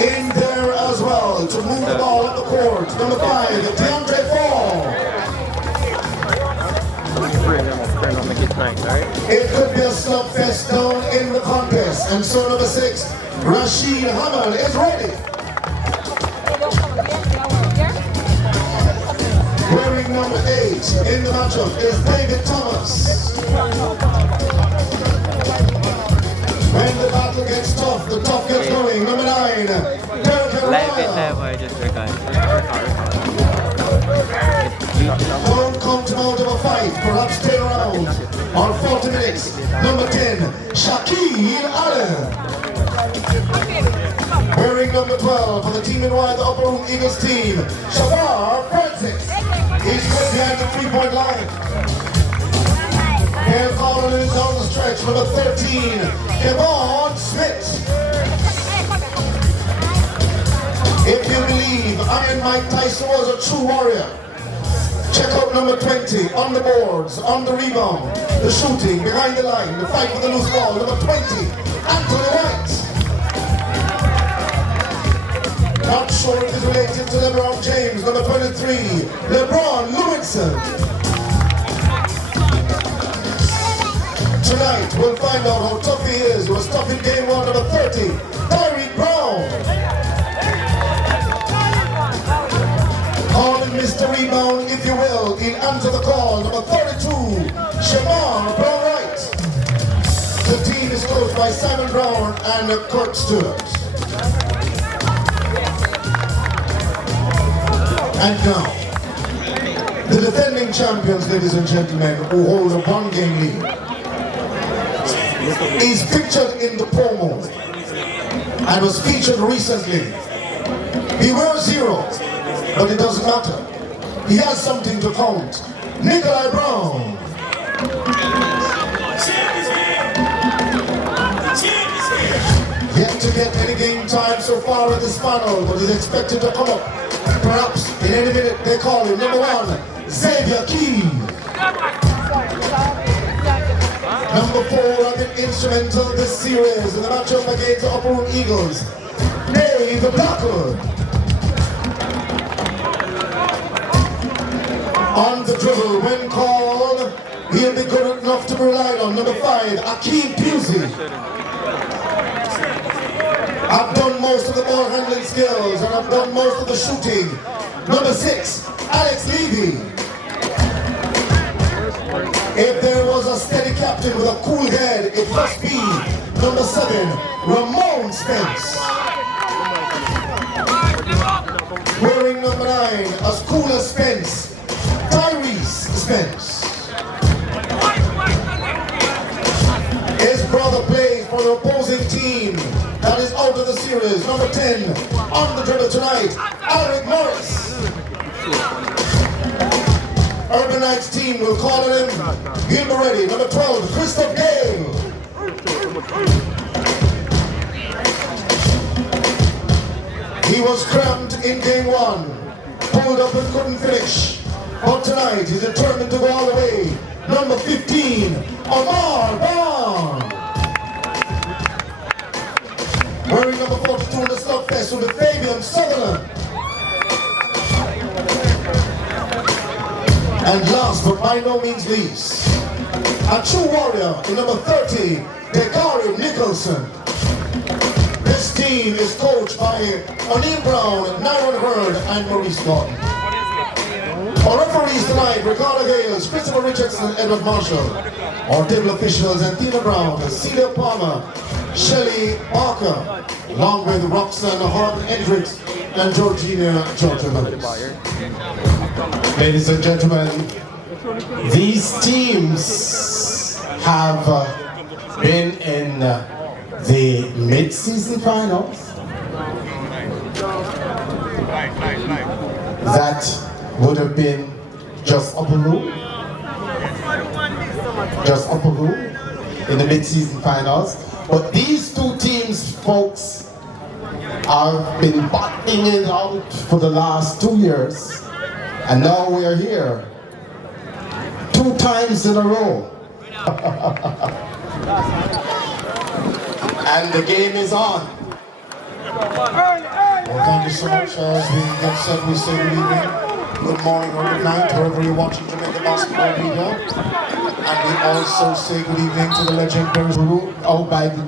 in there as well to move the ball up the court. Number 5, DeAndre Fall. It could be a slugfest down in the contest. And so number 6, Rashid Hamel is ready. Wearing number 8 in the matchup is David Thomas. When the battle gets tough, the tough gets going. Number 9, Derek Don't come to out of a fight, perhaps 10 rounds or 40 minutes. Number 10, Shaquille Allen. Wearing number 12 for the team in white, the Upper Room Eagles team, Shavar Francis. He's put behind the 3-point line. They're calling it down the stretch. Number 13, Kevon Smith. If you believe Iron Mike Tyson was a true warrior, check out number 20 on the boards, on the rebound, the shooting, behind the line, the fight for the loose ball. Number 20, Anthony White. Not sure if it's related to LeBron James. Number 23, LeBron Lewinson. Tonight, we'll find out how tough he is. He was tough in game 1, number 30, Tyreek Brown. Call him Mr. Rebound, if you will. He'll answer the call. Number 32, Shamar Brown Wright. The team is coached by Simon Brown and Kurt Stewart. And now, the defending champions, ladies and gentlemen, who hold a one-game lead, is pictured in the promo and was featured recently. He wears 0, but it doesn't matter. He has something to count. Nikolai Brown. Yet to get any game time so far in this panel, but he's expected to come up. Perhaps in any minute they call him. Number 1, Xavier Key. Number 4 have been instrumental this series in the matchup against the Upper Room Eagles, Dave Blackwood. On the dribble, when called, he'll be good enough to be relied on. Number 5, Akeem Pusey. I've done most of the ball handling skills and I've done most of the shooting. Number 6, Alex Levy. If there was a steady captain with a cool head, it must be number 7, Ramon Spence. Wearing number 9, as cool as Spence, Tyrese Spence. His brother plays for the opposing team that is out of the series. Number 10, on the dribble tonight, Alric Morris. Urban Knights team will call on him. He'll be ready. Number 12, Christoph Gale. He was cramped in game 1, pulled up and couldn't finish. But tonight, he's determined to go all the way. Number 15, Omar Bond. Wearing number 42 in the slugfest will be Fabian Sutherland. And last but by no means least, a true warrior in number 30, Dekari Nicholson. This team is coached by O'Neill Brown, Nyron Hurd, and Maurice Gordon. Our referees tonight, Ricardo Gales, Christopher Richardson, Edward Marshall. Our table officials, Anthea Brown, Celia Palmer, Shelley Barker, along with Roxanne Harden Hendricks and Georgina Williams. Ladies and gentlemen, these teams have been in the mid-season finals. That would have been just Upper Room in the mid-season finals. But these two teams, folks, have been battling it out for the last 2 years. And now we are here 2 times in a row. And the game is on. Well, thank you so much. As we get set, we say good evening, good morning, or good night, wherever you're watching Jamaica Basketball Media. And we also say good evening to the legendary Guru out by the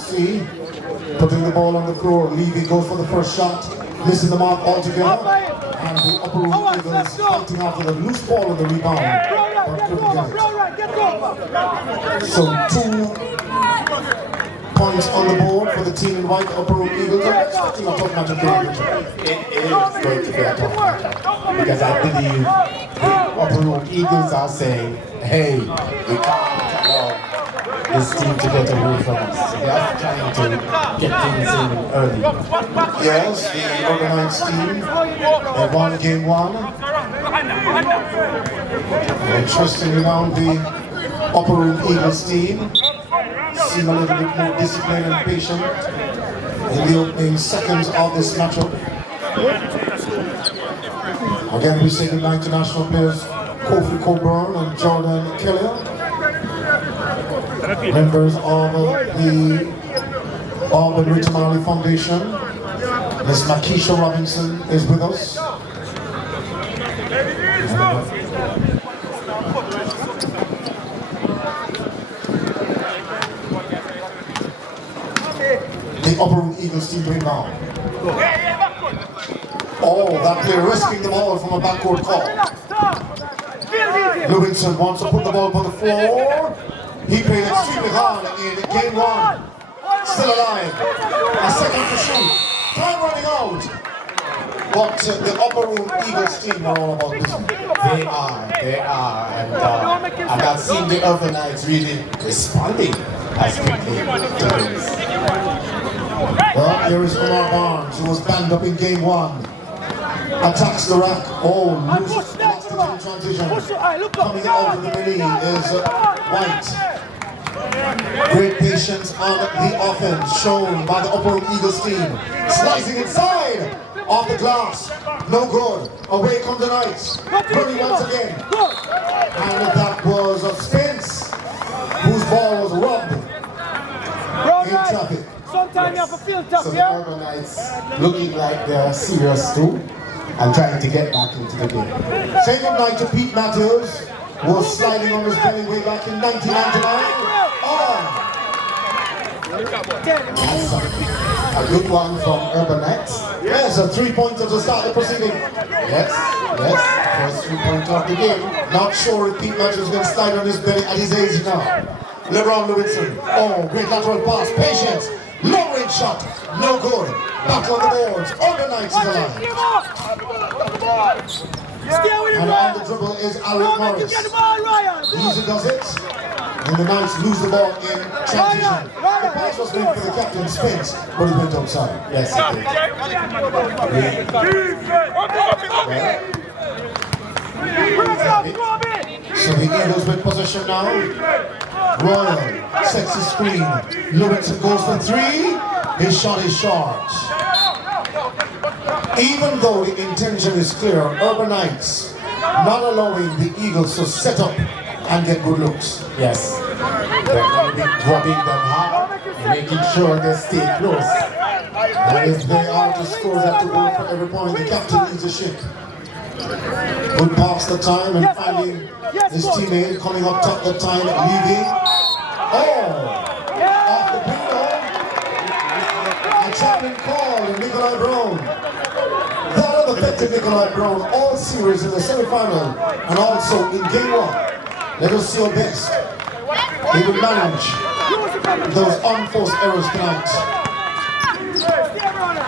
see, putting the ball on the floor. Levy goes for the first shot, missing the mark altogether. And the upper room Eagles fighting after the loose ball in the rebound. But couldn't get it. So 2 points on the board for the team in white, upper room Eagles. I'm expecting a tough match of game. It is going to be a tough match because I believe the upper room Eagles are saying, hey, we can't allow this team to get away from us. So they are trying to get things in early. Yes, the organized team, they won game 1. Interestingly now, the upper room Eagles team seem a little bit more disciplined and patient in the opening seconds of this matchup. Again, we say goodnight to national players Kofi Coburn and Jordan Kelly, members of the Auburn Ritamali Foundation. Ms. Makisha Robinson is with us. The upper room Eagles team doing now. Oh, that player risking the ball from a backcourt call. Lewinson wants to put the ball on the floor. He played extremely hard in game 1. Still alive. A second to shoot. Time running out. But the upper room Eagles team are all about this. They are. And I've not seen the Urbanites really responding as quickly to this. Well, here is Omar Barnes, who was banged up in game 1. Attacks the rack. Oh, loses the transition. Coming out of the melee is White. Great patience on the offense shown by the upper room Eagles team. Slicing inside off the glass. No good. Away comes the Knights. Running once again. And that was Spence, whose ball was robbed in traffic. Sometimes you have to feel tough, So the yeah? Urbanites looking like they're serious too and trying to get back into the game. Say goodnight to Pete Matthews, who was sliding on his belly way back in 1999. A good one from Urbanites. Yes, a 3-pointer to start the proceeding. Yes. First 3-pointer of the game. Not sure if Pete Matthews is going to slide on his belly at his age now. LeBron Lewinson. Oh, great lateral pass. Patience. Long range shot. No good. Back on the boards. Urbanites is alive. And on the dribble is Alec Morris. Easy does it. And the Knights lose the ball in transition. The pass was made for the captain, Spence, but it went outside. Yes, it did. So the Eagles with possession now. Royal sets the screen. Lewinson goes for 3. His shot is short. Even though the intention is clear, Urbanites not allowing the Eagles to set up and get good looks. Yes. They're going to be dropping them hard, making sure they stay close. And if they are to score that to goal for every point, the captain leads the ship. Good pass the time and finding his teammate coming up top the time, leaving. Oh! Off the window. A champion call in Nikolai Brown. That have affected Nikolai Brown all series in the semi-final and also in game 1. Let us see our best. He will manage those unforced errors tonight.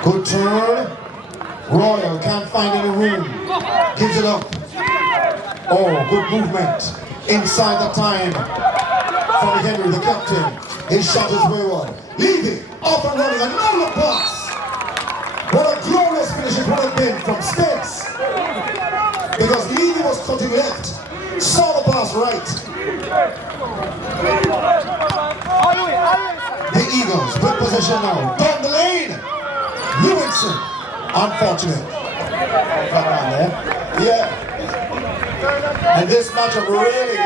Good turn. Royal can't find any room. Gives it up. Oh, good movement. Inside the time. From Henry, the captain. His shot is wayward. Levy, off and running. Another pass. What a glorious finish it would have been from Spence. Because Levy was cutting left. Saw the pass right. The Eagles with possession now. Down the lane. Lewinson. Unfortunate. Yeah. And this matchup really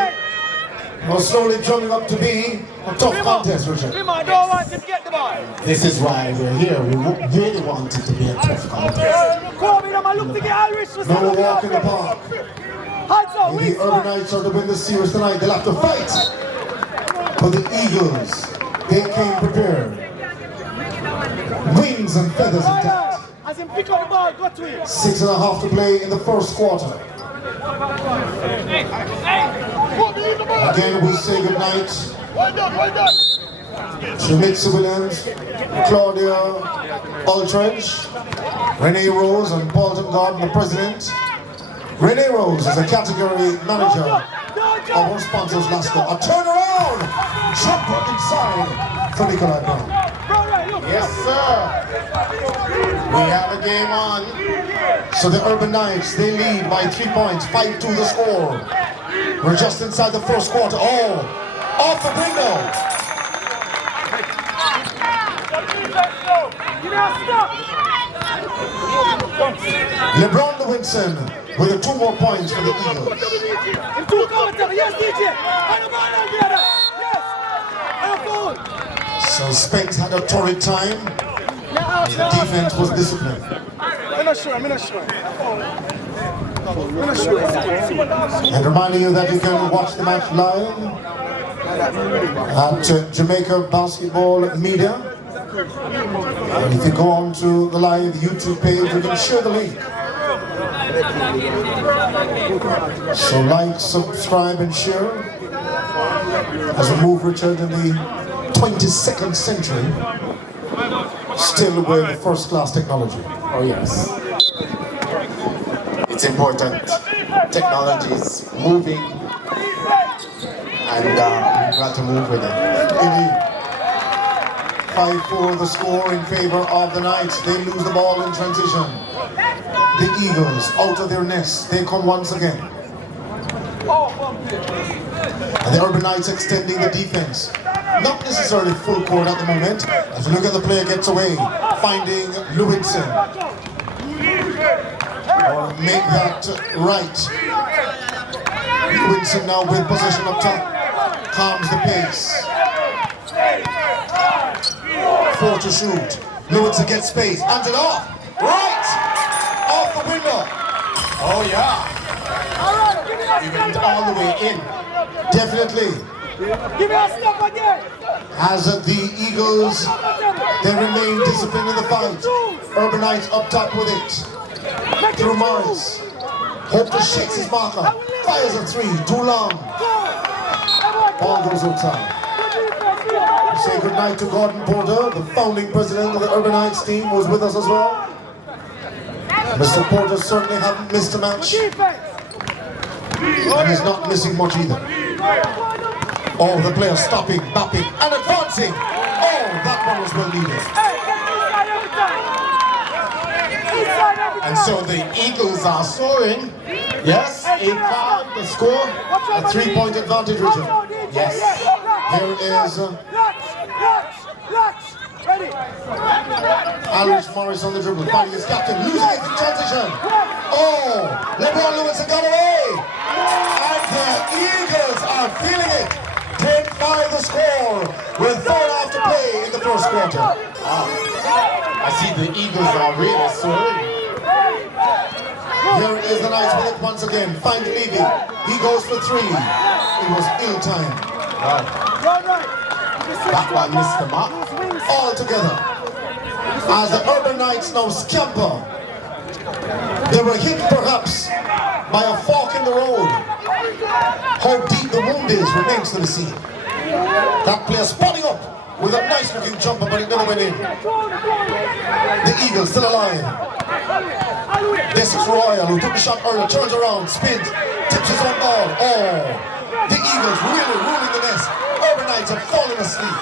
Now slowly drumming up to be a tough contest, Richard. Don't want to get the ball. This is why we're here. We really want it to be a tough contest. No walk in the park. The Urban Knights are to win the series tonight. They'll have to fight. But the Eagles, they came prepared. Wings and feathers intact. As in pick up the ball, go to it. 6.5 to play in the first quarter. Again, we say goodnight to Mitzi Williams, Claudia Aldridge, Renee Rose, and Paulton Gordon, the president. Renee Rose is a category manager of our sponsors last year. A turnaround! Jumper inside for Nikolai Brown. Yes, sir. We have a game on. So the Urban Knights, they lead by 3 points, 5-2 the score. We're just inside the first quarter. Oh, off the window. LeBron Lewinson with 2 more points for the Eagles. So Spence had a torrid time. The defense was disciplined. I'm not sure. And reminding you that you can watch the match live at Jamaica Basketball Media. And if you go on to the live YouTube page, you can share the link. So like, subscribe, and share as we move, Richard, in the 22nd century, still with the first-class technology. Oh, yes. It's important. Technology is moving, and we've got to move with it. Indeed. 5-4 the score in favor of the Knights. They lose the ball in transition. The Eagles, out of their nest, they come once again. And the Urban Knights extending the defense. Not necessarily full court at the moment. As we look at the player gets away, finding Lewinson. Or make that right. Lewinson now with possession up top. Calms the pace. 4 to shoot. Lewinson gets space. Hands it off. Right! Off the window. Oh, yeah. He went all the way in. Definitely. Give me a step again. As the Eagles, they remain disciplined in the fight. Urban Knights up top with it. Through Morris. Hope to shakes his marker. Fires a 3. Too long. Ball goes outside. We say goodnight to Gordon Porter, the founding president of the Urban Knights team, who was with us as well. Mr. Porter certainly haven't missed a match. And he's not missing much either. Oh, the players stopping, bapping, and advancing. Oh, that one was well needed. And so the Eagles are soaring. Yes, 8-5 the score. A 3-point advantage, Richard. Yes. Here is Aldridge Morris on the dribble, finding his captain, losing it in transition. Oh, LeBron Lewinson got away. And the Eagles are feeling it. 10-5 the score with 4.5 to play in the first quarter. I see the Eagles are really soaring. Here is the Knights with it once again. Find Levy. He goes for 3. It was ill-timed. That one missed the mark. All together. As the Urban Knights now scamper. They were hit perhaps by a fork in the road. How deep the wound is remains to be seen. That player spotting up with a nice looking jumper, but it never went in. The Eagles still alive. This is Royal, who took the shot earlier, turns around, spins, tips his own ball. Oh, the Eagles really ruling the nest. Urban Knights have fallen asleep.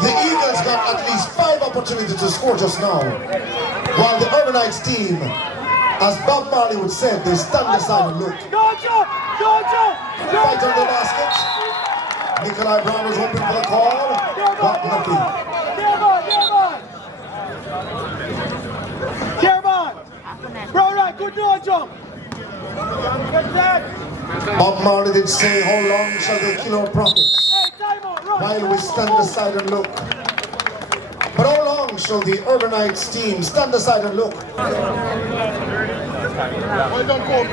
The Eagles got at least 5 opportunities to score just now. While the Urban Knights team, as Bob Marley would say, they stand aside and look. Fight on the basket. Nikolai Brown was hoping for the call, but nothing. Bro, right, good no jump. Bob Marley did say, how long shall they kill our prophets while we stand aside and look? But how long shall the Urbanites team stand aside and look?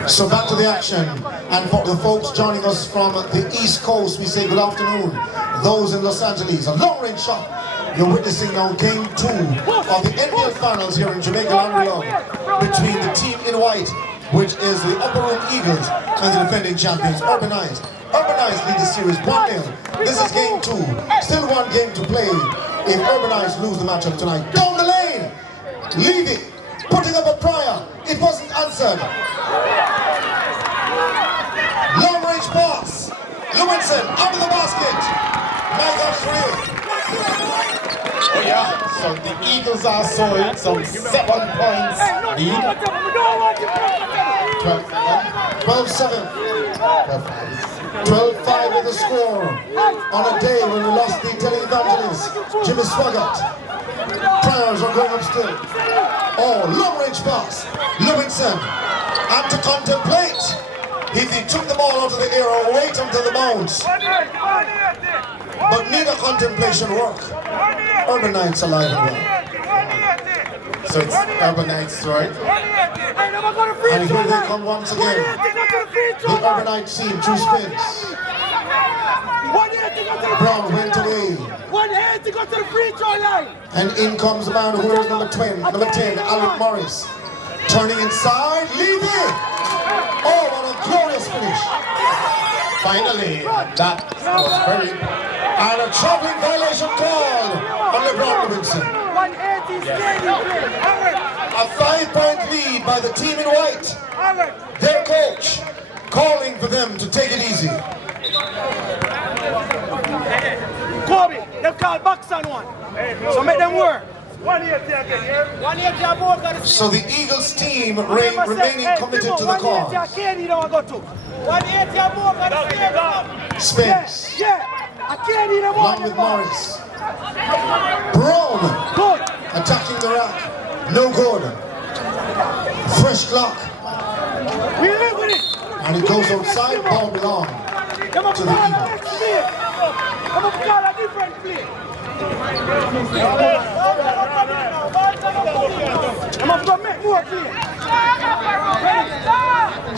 So back to the action. And for the folks joining us from the East Coast, we say good afternoon. Those in Los Angeles, a long range shot. You're witnessing now game 2 of the NBL finals here in Jamaica NBL between the team in white, which is the Upper Room Eagles, and the defending champions, Urbanites. Urbanites lead the series 1-0. This is game 2. Still one game to play if Urbanites lose the matchup tonight. Down the lane! Levy putting up a prayer. It wasn't answered. Long range pass. Lewinson out of the basket. Michael Free. Oh yeah, so the Eagles are sold some 7 points lead. 12-7. 12-5 with the score on a day when we lost the televangelist, Jimmy Swaggart. Prayers are going up still. Oh, long range pass. Lewinson had to contemplate if he took the ball out of the air or wait until the bounce. But neither contemplation worked. Urbanites alive and well. So it's Urbanites, right? And here they come once again. The Urbanite team, two spins. Brown went away. And in comes the man who wears number 10, Alec Morris. Turning inside, Levy! Oh, what a glorious finish. Finally, that was very... And a traveling violation call on LeBron Robinson. A 5-point lead by the team in white. Their coach calling for them to take it easy. Kobe, they've called box on one. So make them work. 180 So the Eagles team remaining committed to the cause. Spence. Along with Morris. Brown attacking the rack. No good. Fresh clock. And it goes outside. Ball belong to the Eagles.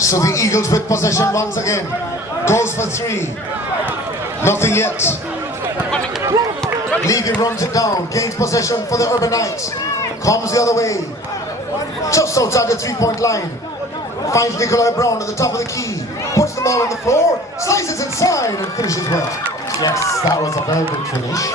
So the Eagles with possession once again. Goes for 3. Nothing yet. Levy runs it down. Gains possession for the Urbanites. Comes the other way. Just outside the 3-point line. Finds Nikolai Brown at the top of the key. Puts the ball on the floor. Slices inside and finishes well. Yes, that was a very good finish.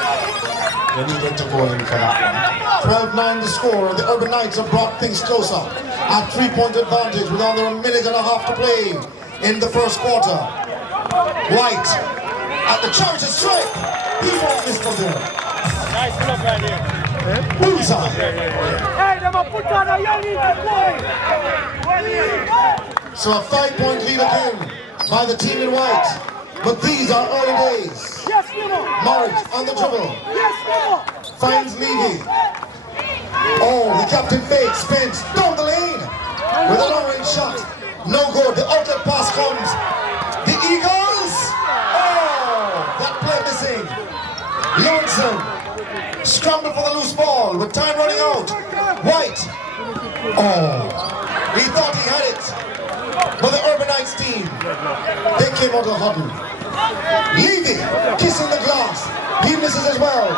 They needed to go in for that one. 12-9 the score. The Urbanites have brought things closer. At 3-point advantage with under a minute and a half to play in the first quarter. White at the charge of strike. He won't miss from there. Nice look right here. Bullseye. So a 5-point lead again by the team in white. But these are early days. Morris on the dribble. Finds Levy. Oh, the captain fakes. Spence down the lane with a long-range shot. No good. The outlet pass comes. The Eagles. Oh, that play missing. Lonesome. Scramble for the loose ball with time running out. White. Oh, he thought he had it. But the Urbanites team, they came out of the huddle. Levy kissing the glass. He misses as well.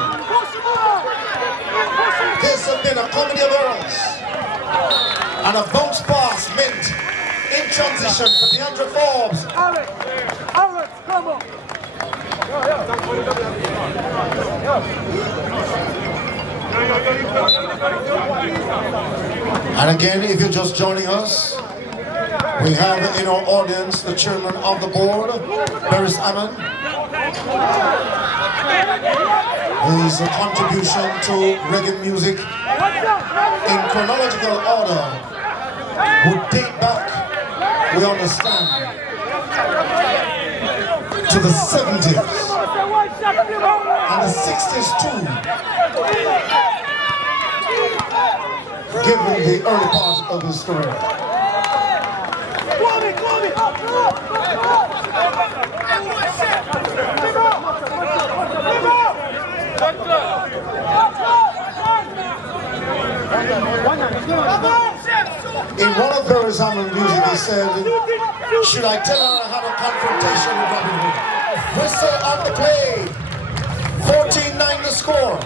This has been a comedy of errors. And a bounce pass meant in transition for DeAndre Forbes. Alex, come on. And again, if you're just joining us, we have in our audience the chairman of the board, Beres Ammon, whose contribution to reggae music in chronological order would date back, we understand, to the 70s and the 60s too, given the early part of his career. In one of Barry's music, he said, should I tell her I had a confrontation with Robin Hood? Whistle on the play. 14-9 the score.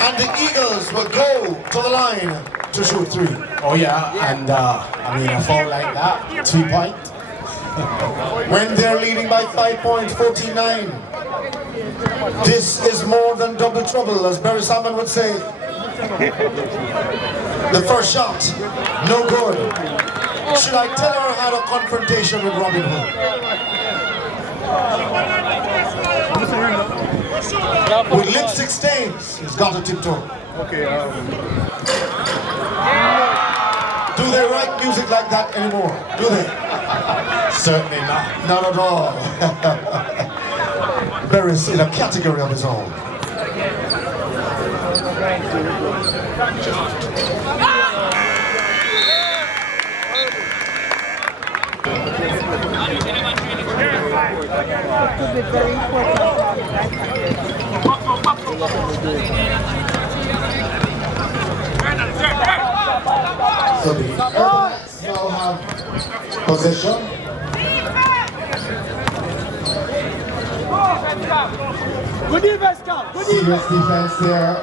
And the Eagles will go to the line to shoot three. Oh yeah, and I mean a foul like that, 3 point. When they're leading by 5 points, 14-9. This is more than double trouble, as Barry Salmon would say. The first shot, no good. Should I tell her I had a confrontation with Robin Hood? With lipstick stains, he's got a tiptoe. Do they write music like that anymore? Do they? Certainly not. Not at all. Barry's in a category of his own. Could be very important. So the Urbanites now have possession. Good defense, Carl. Good Serious defense there.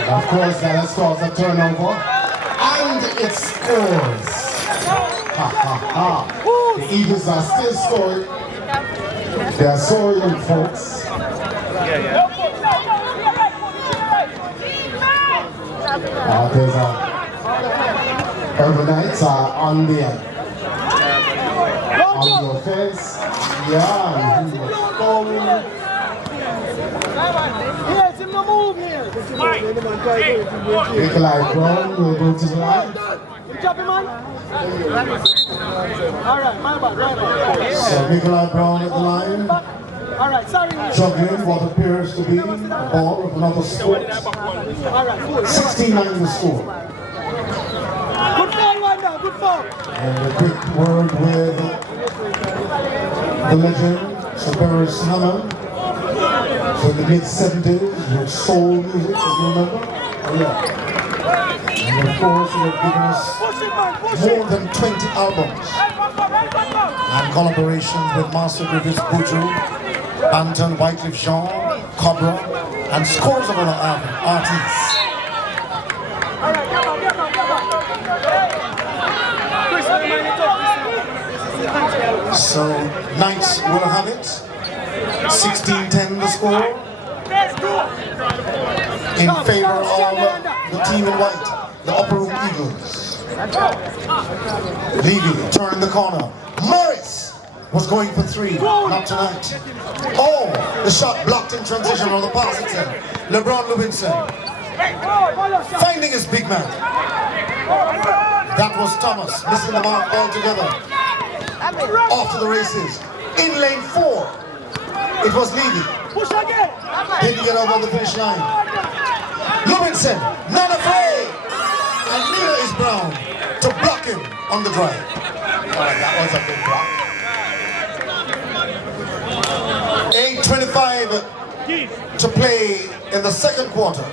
And of course, that has caused a turnover. And it scores. Ha ha ha. The Eagles are still scoring. They are scoring, folks. There's a Urbanites are on the offense. Yeah, he was falling. Yes, him no move here. Nikolai Brown will go to the line. You drop him on? Alright, my bad, right bad. So Nikolai Brown at the line. Alright, sorry. Juggling what appears to be a ball of another sport. Alright, good. 16-9 the score. Good foul right now, good foul. And a quick word with the legend, Sir Barris Hammond. So in the mid-70s, with soul music, if you remember. Oh yeah. And of course, he had given us More than 20 albums and collaborations with Master Griffiths, Buju, Banton, Wycliffe Jean, Cobra, and scores of other artists. So Knights will have it. 16-10 the score. In favor of the team in white, the Upper Room Eagles. Levy turning the corner. Morris was going for three, not tonight. Oh, the shot blocked in transition on the pass itself. LeBron Lewinson finding his big man. That was Thomas, missing the mark altogether. Off to the races. In lane 4, it was Levy. Didn't get over the finish line. Lewinson, not afraid. And neither is Brown to block him on the drive. that was a good block. 8:25 to play in the second quarter.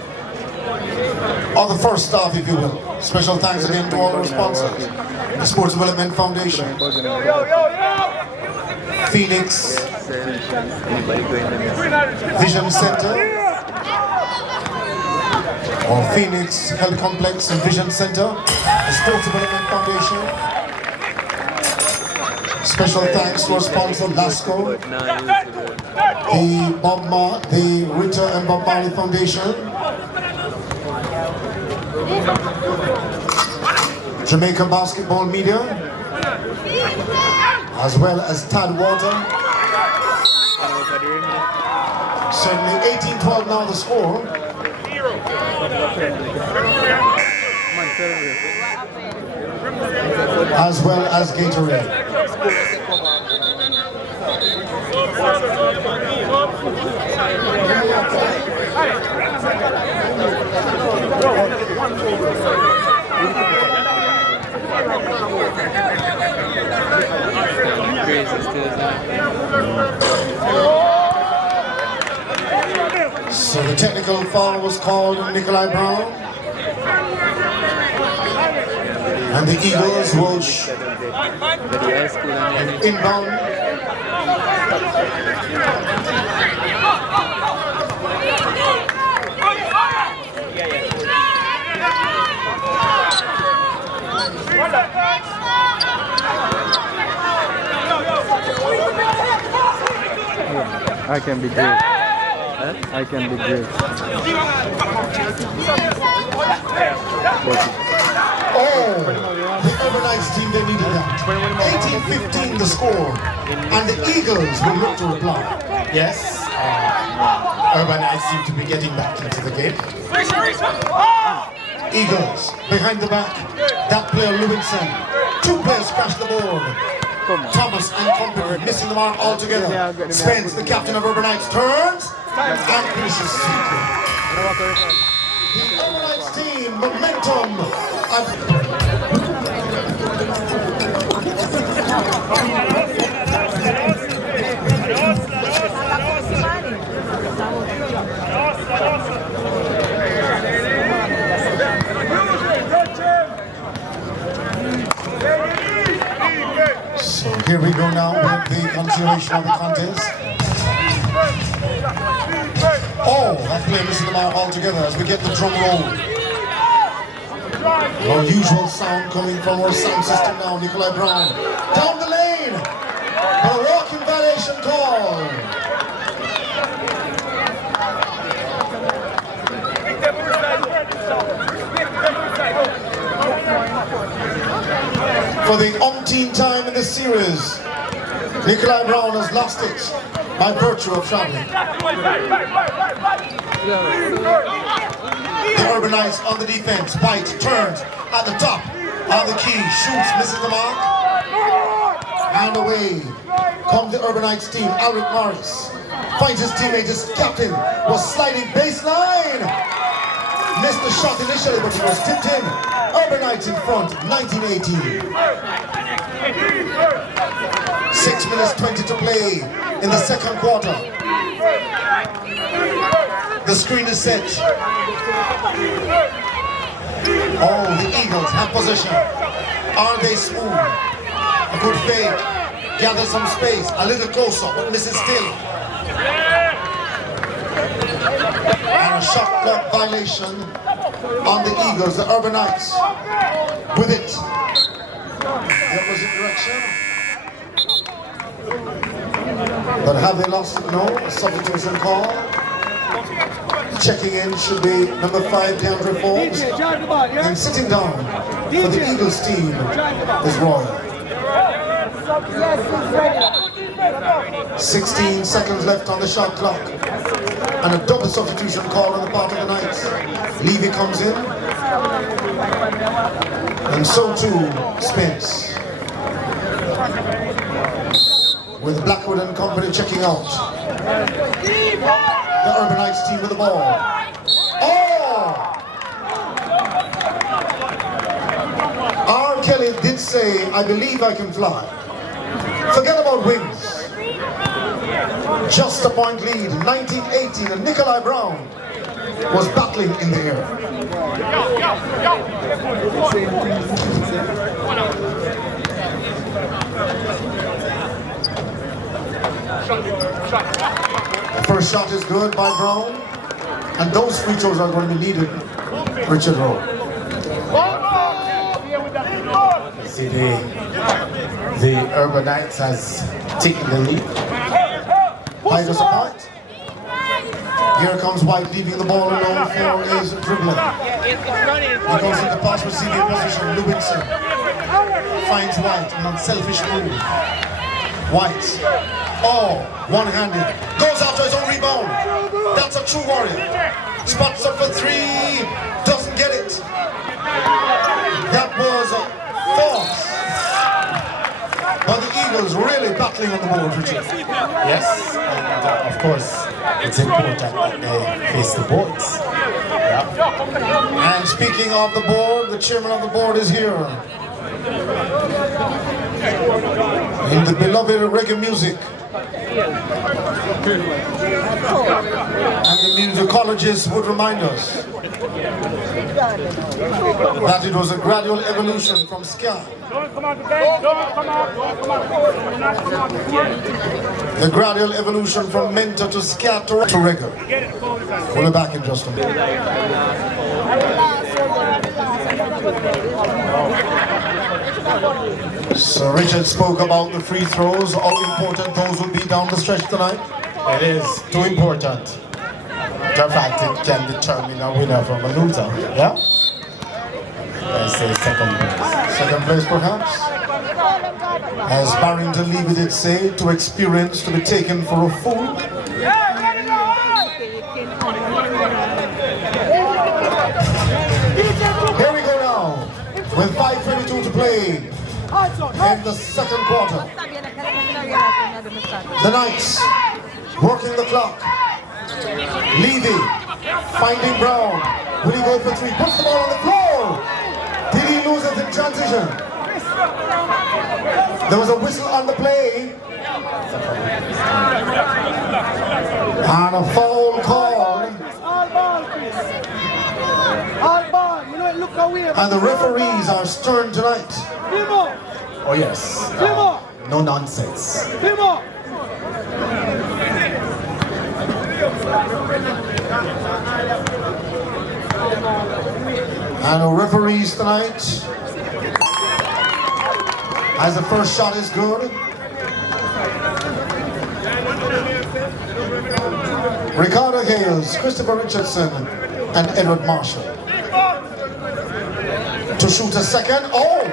Or the first half, if you will. Special thanks again to all our sponsors. The Sports Development Foundation. Phoenix Vision Center. Or Phoenix Health Complex and Vision Center. The Sports Development Foundation. Special thanks to our sponsor, LASCO. The Ritter and Bob Marley Foundation. Jamaica Basketball Media, as well as Tad Water. Certainly 18-12 now the score. As well as Gatorade. So the technical foul was called on Nikolai Brown. And the Eagles will inbound. I can be great. I can be great. Oh, the Urbanites team, they needed that. 18-15 the score. And the Eagles will look to reply. Yes, Urbanites seem to be getting back into the game. Eagles, behind the back. That player, Lewinson. Two players crash the board. Thomas and company missing the mark altogether. Spence, the captain of Urbanites, turns and finishes sweetly. The Urbanites team, momentum. So here we go now with the continuation of the contest. Oh, that player missing the mark altogether as we get the drum roll. Our usual sound coming from our sound system now, Nikolai Brown. Down the lane, but a walking violation call. For the umpteenth time in the series, Nikolai Brown has lost it by virtue of traveling. The Urbanites on the defense. White turns at the top of the key, shoots, misses the mark. And away come the Urbanites team. Alric Morris finds his teammate, his captain, was sliding baseline. Missed the shot initially, but he was tipped in. Urbanites in front, 19-18. 6 minutes 20 to play in the second quarter. The screen is set. Oh, the Eagles have possession. Are they smooth? A good fake. Gather some space. A little closer, but misses still. And a shot clock violation on the Eagles, the Urbanites. With it. The opposite direction. But have they lost it? No. A substitution call. Checking in should be number 5, DeAndre Forbes. And sitting down for the Eagles team is Roy. 16 seconds left on the shot clock. And a double substitution call on the part of the Knights. Levy comes in. And so too, Spence. With Blackwood and company checking out. The Urbanites team with the ball. Oh! R. Kelly did say, I believe I can fly. Forget about wings. Just a point lead, 19-18, and Nikolai Brown was battling in the air. The first shot is good by Brown, and those free throws are going to be needed. Richard Rowe. See, the Urbanites has taken the lead. By just a point. Here comes White leaving the ball alone for his dribbling. He goes into pass receiving position. Lewinson finds White, an unselfish move. White, oh, one-handed, goes after his own rebound. That's a true warrior. Spots up for 3, doesn't get it. That was a force. But the Eagles really battling on the board, Richard. Yes, and of course, it's important that they face the boards. Yeah. And speaking of the board, the chairman of the board is here. In the beloved reggae music. And the musicologists would remind us that it was a gradual evolution from ska. The gradual evolution from menta to ska to reggae. We'll be back in just a minute. Sir Richard spoke about the free throws, how important those will be down the stretch tonight. It is too important. The fact it can determine a winner from a loser. Yeah? Let's say second place. Second place perhaps. As Barrington Levy did say, to experience, to be taken for a fool. Here we go now, with 5:22 to play in the second quarter. The Knights working the clock. Levy finding Brown. Will he go for three? Puts the ball on the floor. Did he lose it in transition? There was a whistle on the play. And a foul called. And the referees are stern tonight. Oh yes. No nonsense. And the referees tonight, as the first shot is good. Ricardo Hales, Christopher Richardson, and Edward Marshall. To shoot a second. Oh!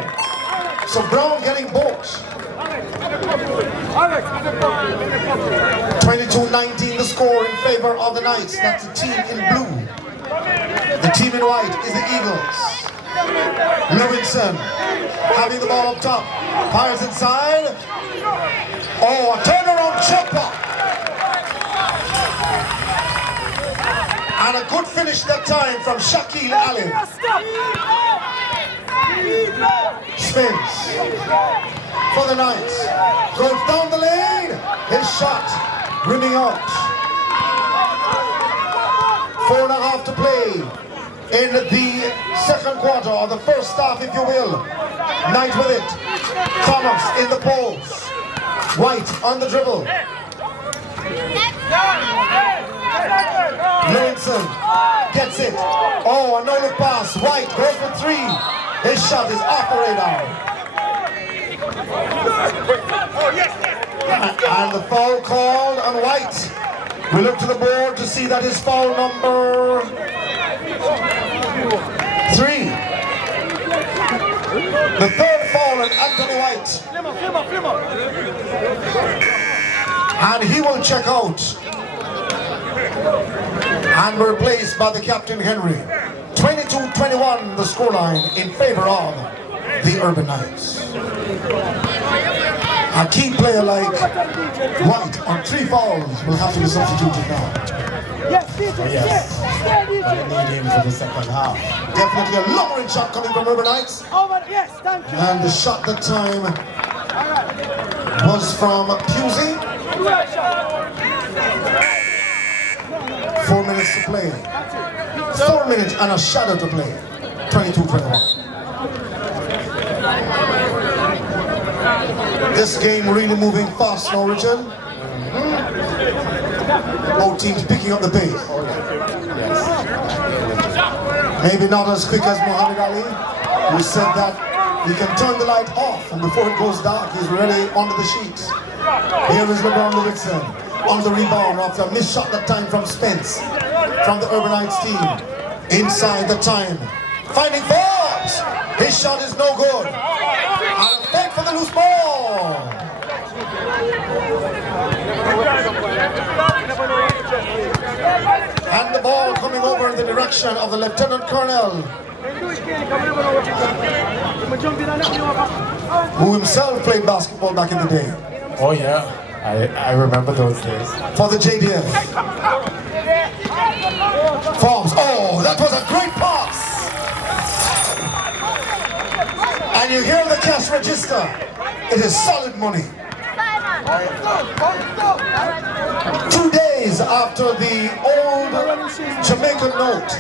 So Brown getting both. 22-19 the score in favor of the Knights. That's the team in blue. The team in white is the Eagles. Lewinson having the ball up top. Fires inside. Oh, a turnaround jumper. And a good finish that time from Shaquille Allen. Spins for the Knights. Goes down the lane. His shot rimming out. 4.5 to play in the second quarter, or the first half if you will. Knight with it. Thomas in the post. White on the dribble. Lewinson gets it. Oh, a no-look pass. White goes for three. His shot is off the radar. And the foul called on White. We look to the board to see that is foul number 3. The third foul on Anthony White. And he will check out. And replaced by the captain Henry. 22-21 the scoreline in favor of the Urban Knights. A key player like White on 3 fouls will have to be substituted now. Yes. We need him for the second half. Definitely a long-range shot coming from Urban Knights. Yes, thank you. And the shot that time was from Pusey. 4 minutes to play. 4 minutes and a shadow to play. 22-21. This game really moving fast now, Richard. Both teams picking up the pace. Maybe not as quick as Muhammad Ali, who said that he can turn the light off and before it goes dark, he's really under the sheets. Here is LeBron Lewinson on the rebound after a missed shot that time from Spence from the Urban Knights team. Inside the time. Finding Forbes. His shot is no good. And a fake for the loose ball. And the ball coming over in the direction of the Lieutenant Colonel, who himself played basketball back in the day. Oh yeah, I remember those days. For the JDF. Forbes, oh, that was a great pass. And and you hear the cash register, it is solid money. 2 days after the old Jamaican note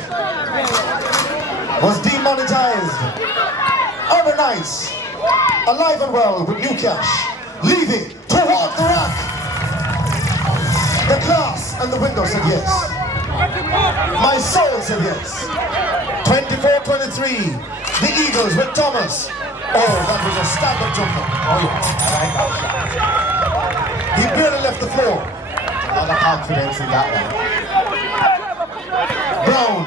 was demonetized, Urbanites, alive and well with new cash, leaving toward the rack. The glass and the window said yes. My soul said yes. 24-23, the Eagles with Thomas. Oh, that was a stand-up jumper. Oh yeah, I like that shot. He barely left the floor. A lot of confidence in that one. Brown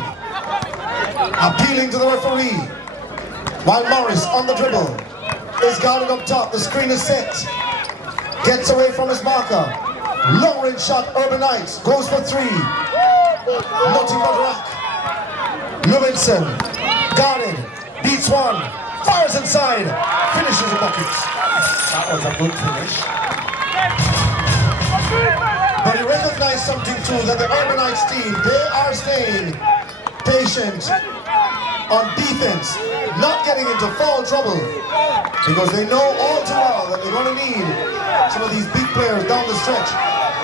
appealing to the referee, while Morris on the dribble is guarded up top. The screen is set. Gets away from his marker. Long range shot, Urbanites goes for three. Nothing but rack. Lewinson guarded, beats one, fires inside, finishes the bucket. That was a good finish. But he recognized something too, that the Urbanites team, they are staying patient on defense, not getting into foul trouble, because they know all too well that they're going to need some of these big players down the stretch.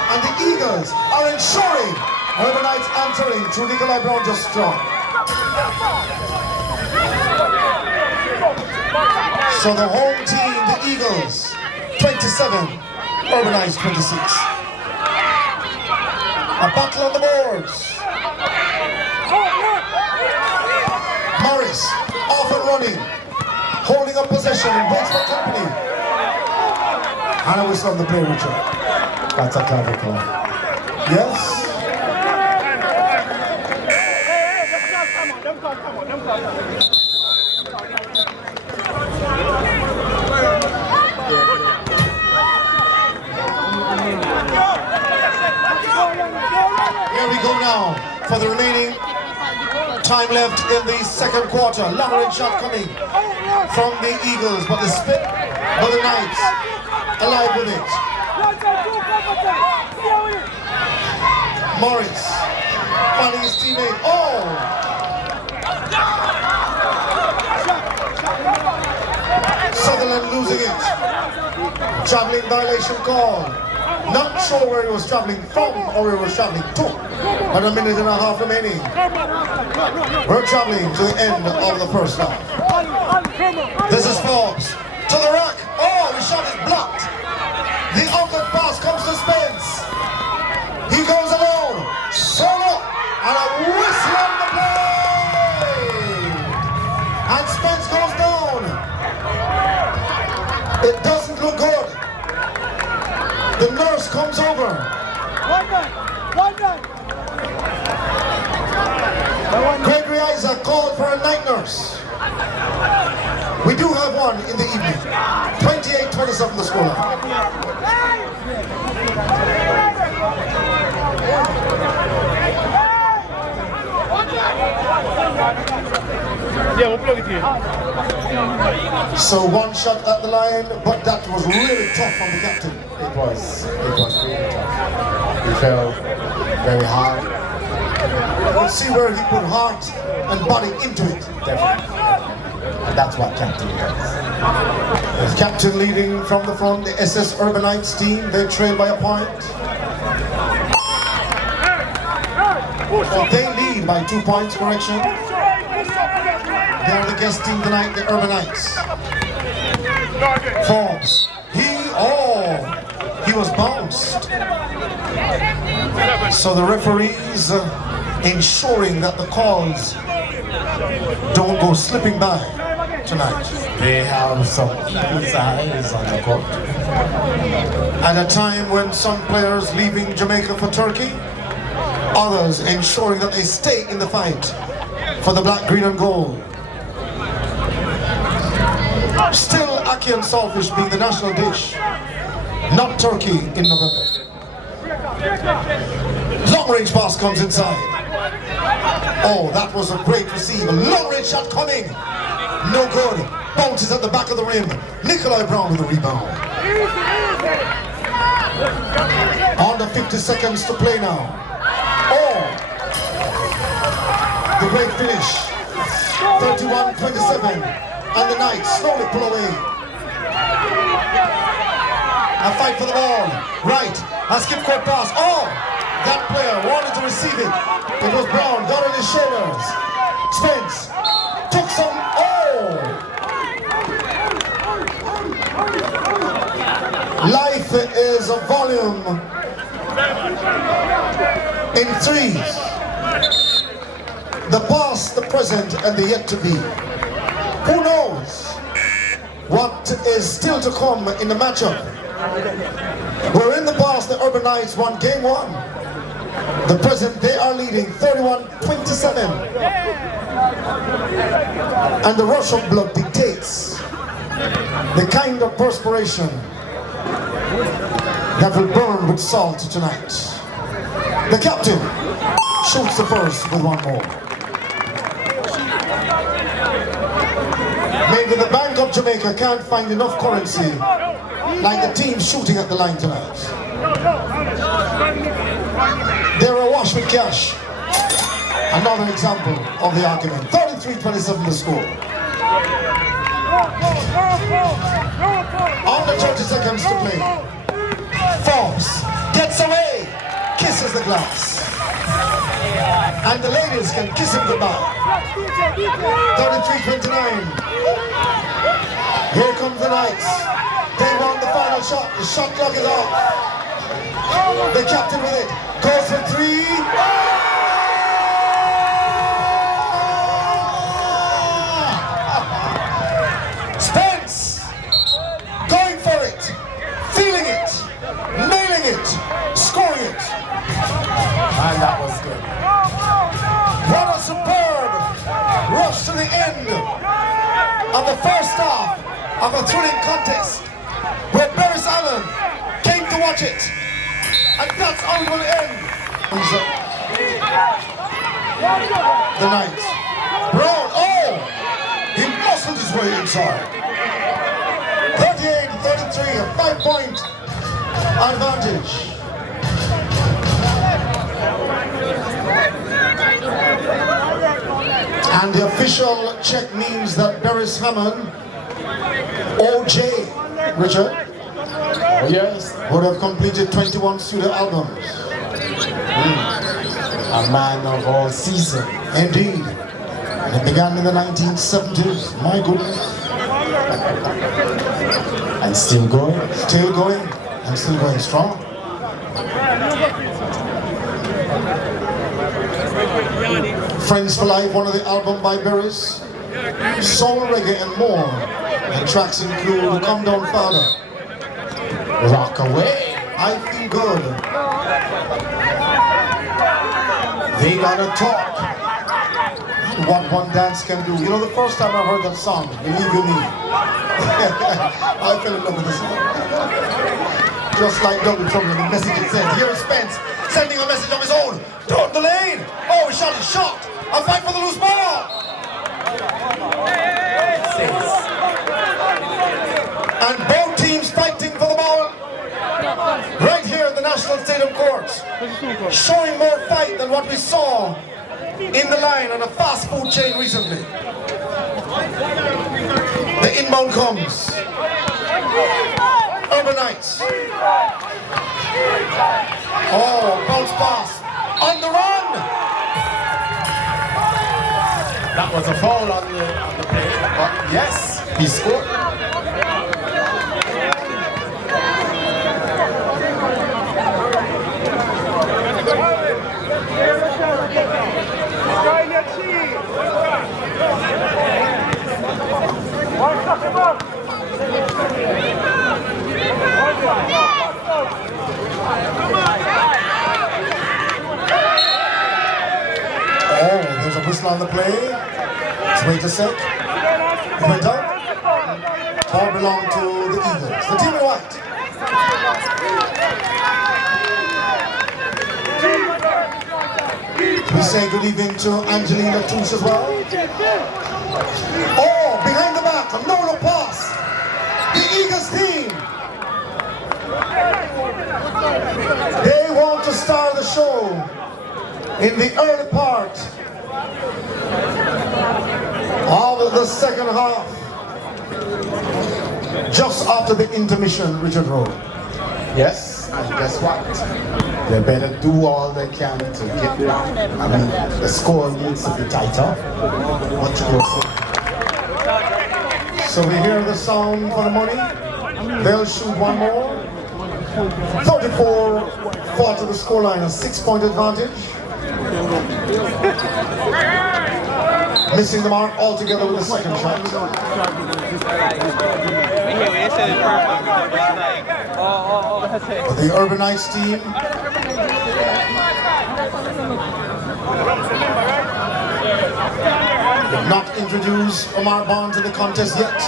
And the Eagles are ensuring Urbanites answering through Nikolai Brown just strong. So the home team, the Eagles, 27, Urbanites 26. A battle on the boards. Morris off and running, holding up possession and waits for company. And a whistle on the play, Richard. That's a clever call. Yes? Here we go now for the remaining time left in the second quarter. Long range shot coming from the Eagles, but the spit for the Knights alive with it. Morris finding his teammate. Oh! Sutherland losing it. Traveling violation call. Not sure where he was traveling from or where he was traveling to. But a minute and a half remaining. We're traveling to the end of the first half. This is Forbes. To the rack. Oh, the shot is blocked. The outlet pass comes to Spence. He goes alone. Solo. And a whistle on the play. And Spence goes down. It doesn't look good. The nurse comes over. Gregory Isaac called for a night nurse. We do have one in the evening. 28-27 the score. Yeah, we'll plug it here. So one shot at the line, but that was really tough on the captain. It was really tough. He fell very hard. We'll see where he put heart and body into it. Definitely. And that's what captain does. The captain leading from the front, the SS Urbanites team, they trail by a point. Well, they lead by 2 points, correction. They are the guest team tonight, the Urbanites. Forbes. He was bounced. So the referees ensuring that the calls don't go slipping by tonight. They have some eagle's eyes on the court. At a time when some players leaving Jamaica for Turkey, others ensuring that they stay in the fight for the black, green and gold. Still ackee and saltfish being the national dish, not turkey in November. Long range pass comes inside. Oh, that was a great receive. A long range shot coming. No good. Bounces at the back of the rim. Nikolai Brown with the rebound. Under 50 seconds to play now. Oh, the great finish. 31-27. and the Knights slowly pull away. A fight for the ball. Right. A skip court pass. Oh! That player wanted to receive it. It was Brown. Got on his shoulders. Spence. Took some. Oh! Life is a volume in threes. The past, the present, and the yet to be. Who knows what is still to come in the matchup? Where in the past the Urban Knights won game 1. The present they are leading 31-27. And the rush of blood dictates the kind of perspiration that will burn with salt tonight. The captain shoots the first with one more. Maybe the Bank of Jamaica can't find enough currency like the team shooting at the line tonight. They're awash with cash. Another example of the argument. 33-27 the score. Under 30 seconds to play. Forbes gets away, kisses the glass. And the ladies can kiss him goodbye. 33-29. Here comes the Knights. They want the final shot. The shot clock is off. The captain with it. Goes for 3. Spence! Going for it. Feeling it. Nailing it. Scoring it. And that was good. What a superb rush to the end of the first half of a thrilling contest where Barry Simon came to watch it. And that's how it will end. The Knights. Brown, oh! He muscled his way inside. 38-33, a 5-point advantage. And the official check means that Barris Hammond, OJ, Richard, yes, would have completed 21 studio albums. A man of all season. Indeed. And it began in the 1970s. My goodness. And still going. Still going. And still going strong. Friends for Life, one of the album by Barris. Soul, reggae, and more. And tracks include Come Down Father, Rock Away, I Feel Good, They Gotta Talk, What One Dance Can Do. You know, the first time I heard that song, Believe You Me, I fell in love with the song. Just like Double Trouble, the message it said. Here is Spence sending a message of his own. Down the lane. Oh, his shot is shot. A fight for the loose ball. And both teams fighting for the ball right here in the National Stadium courts, showing more fight than what we saw in the line on a fast food chain recently. The inbound comes. Urban Knights. Oh, bounce pass on the run. That was a foul on the play, but yes, he scored. Oh, there's a whistle on the play. Let's wait a sec. It went up. Ball belonged to the Eagles. The team in white. We say good evening to Angelina Touche as well. Oh, behind the back, a no-look pass. The Eagles team. They want to start the show in the early part of the second half. just after the intermission, Richard Rowe. Yes, and guess what? They better do all they can to get back. I mean, the score needs to be tighter, much closer. So we hear the sound for the money. They'll shoot one more. 34-40 the scoreline, a 6-point advantage. Missing the mark altogether with the second shot. The Urbanites team did not introduce Omar Bond to the contest yet.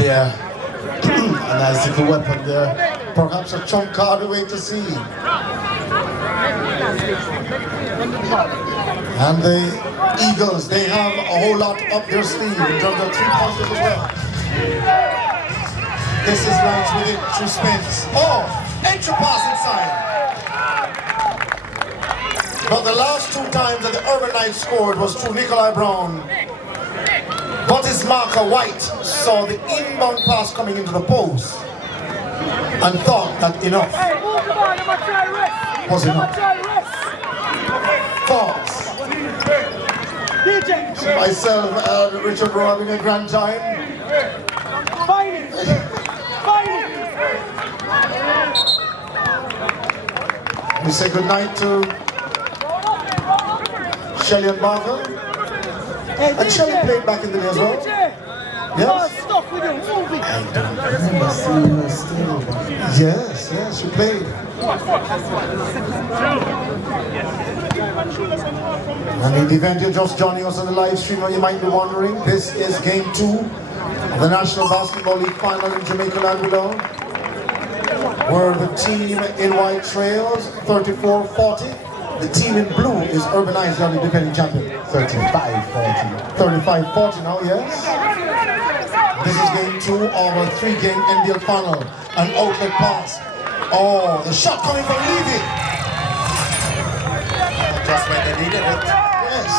Yeah, a nice little weapon there. Perhaps a trump card away to see. And the Eagles, they have a whole lot up their sleeve in terms of 3 positives as well. This is Lance with it through Spence. Oh, entry pass inside. But the last 2 times that the Urban Knights scored was through Nikolai Brown. But his marker White saw the inbound pass coming into the post and thought that enough was enough. Thoughts. Myself and Richard Rowe having a grand time. We say good night to Shelly and Barker. And Shelly played back in the day as well. Yes? I don't remember seeing her still. Yes, she played. And in the event you're just joining us on the live stream, or you might be wondering, this is game 2 of the National Basketball League final in Jamaica Land Below, where the team in white trails 34-40. The team in blue is Urbanites, the only defending champion. 35-40. 35-40 now, yes. This is game 2 of a 3-game NBL final. An outlet pass. Oh, the shot coming from Levy. Just when they needed it. Yes.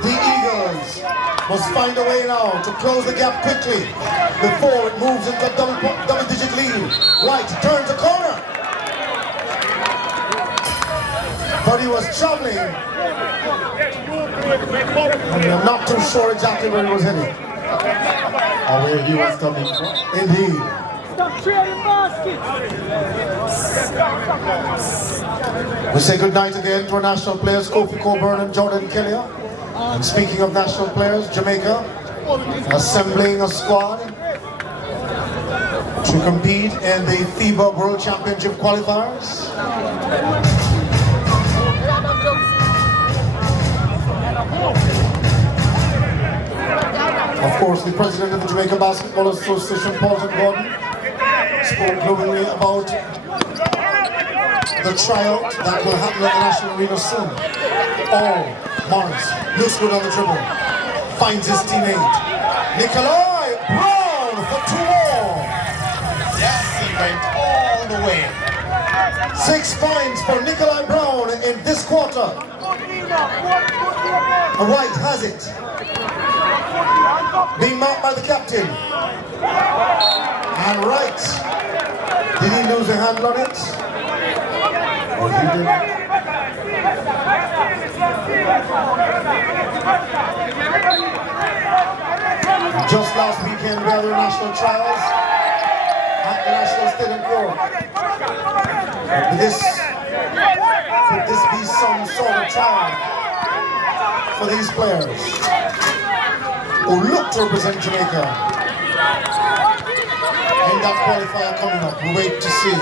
The Eagles must find a way now to close the gap quickly before it moves into a double-digit lead. White turns the corner. But he was traveling. And I'm not too sure exactly where he was heading. Or where he was coming from. Indeed. We say good night again to our national players, Kofi Coburn and Jordan Kelly. And speaking of national players, Jamaica assembling a squad to compete in the FIBA World Championship qualifiers. Of course, the president of the Jamaica Basketball Association, Paulton Gordon, spoke glowingly about the tryout that will happen at the National Arena soon. Oh, Morris looks good on the dribble, finds his teammate. Nikolai Brown for 2 more. Yes, he went all the way. 6 points for Nikolai Brown in this quarter. White has it. Being marked by the captain. And Wright. Did he lose a handle on it? Or he did. Just last weekend we had the national trials at the National Stadium Court. Could this be some sort of trial for these players who look to represent Jamaica in that qualifier coming up? We'll wait to see.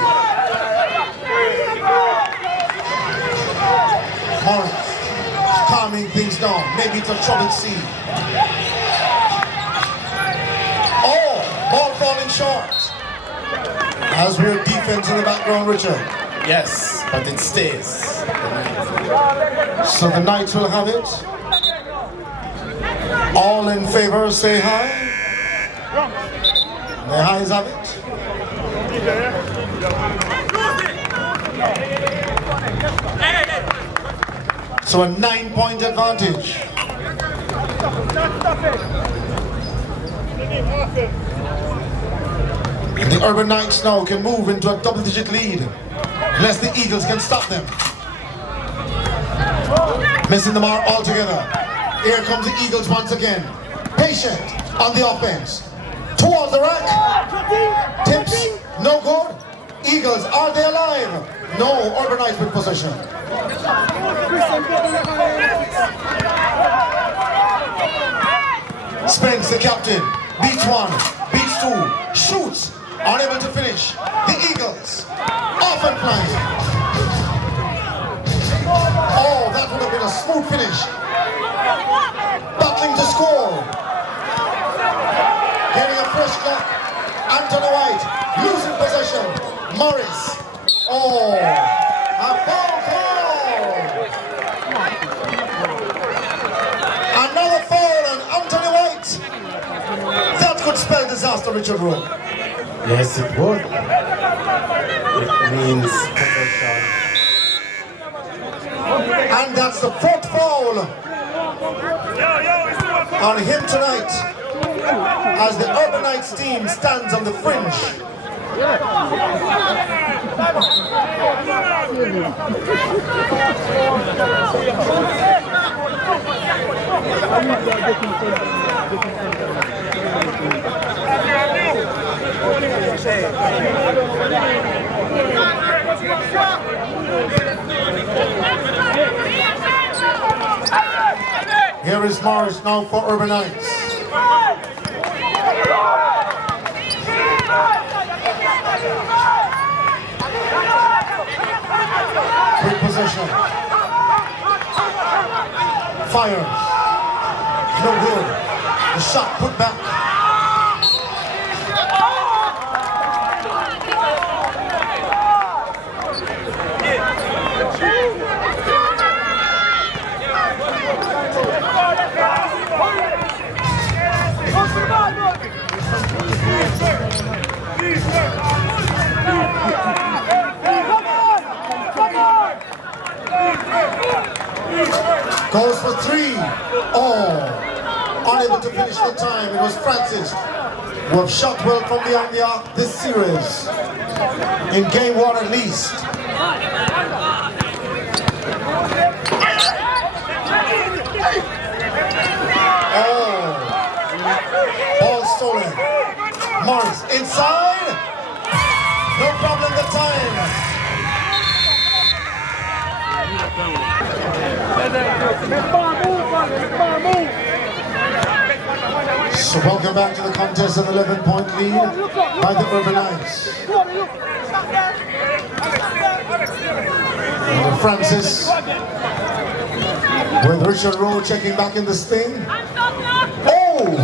Morris calming things down. Maybe it's a troubled scene. Oh, ball falling short. As we're defense in the background, Richard. Yes, but it stays. So the Knights will have it. All in favor, say hi. The highs have it. So a 9-point advantage. The Urban Knights now can move into a double-digit lead unless the Eagles can stop them. Missing the mark altogether. Here comes the Eagles once again. Patient on the offense. Towards the rack. Tips, no good. Eagles, are they alive? No, Urban Knights with possession. Spence, the captain, beats one, beats two, shoots, unable to finish. The Eagles, off and flying. Oh, that would have been a smooth finish. Battling to score. Getting a fresh clock. Anthony White, losing possession. Morris, oh, a foul call. Another foul on Anthony White. That could spell disaster, Richard Rowe. Yes, it would. It means possession. And that's the fourth foul on him tonight as the Urban Knights team stands on the fringe. Here is Morris now for Urban Knights. Quick possession. Fires. No good. The shot put back. Goes for three. Oh, unable to finish the time. It was Francis who have shot well from beyond the arc this series. In game one at least. Oh, ball stolen. Morris inside. No problem the time. So welcome back to the contest, an 11-point lead by the Urban Knights. And Francis with Richard Rowe checking back in the spin. Oh!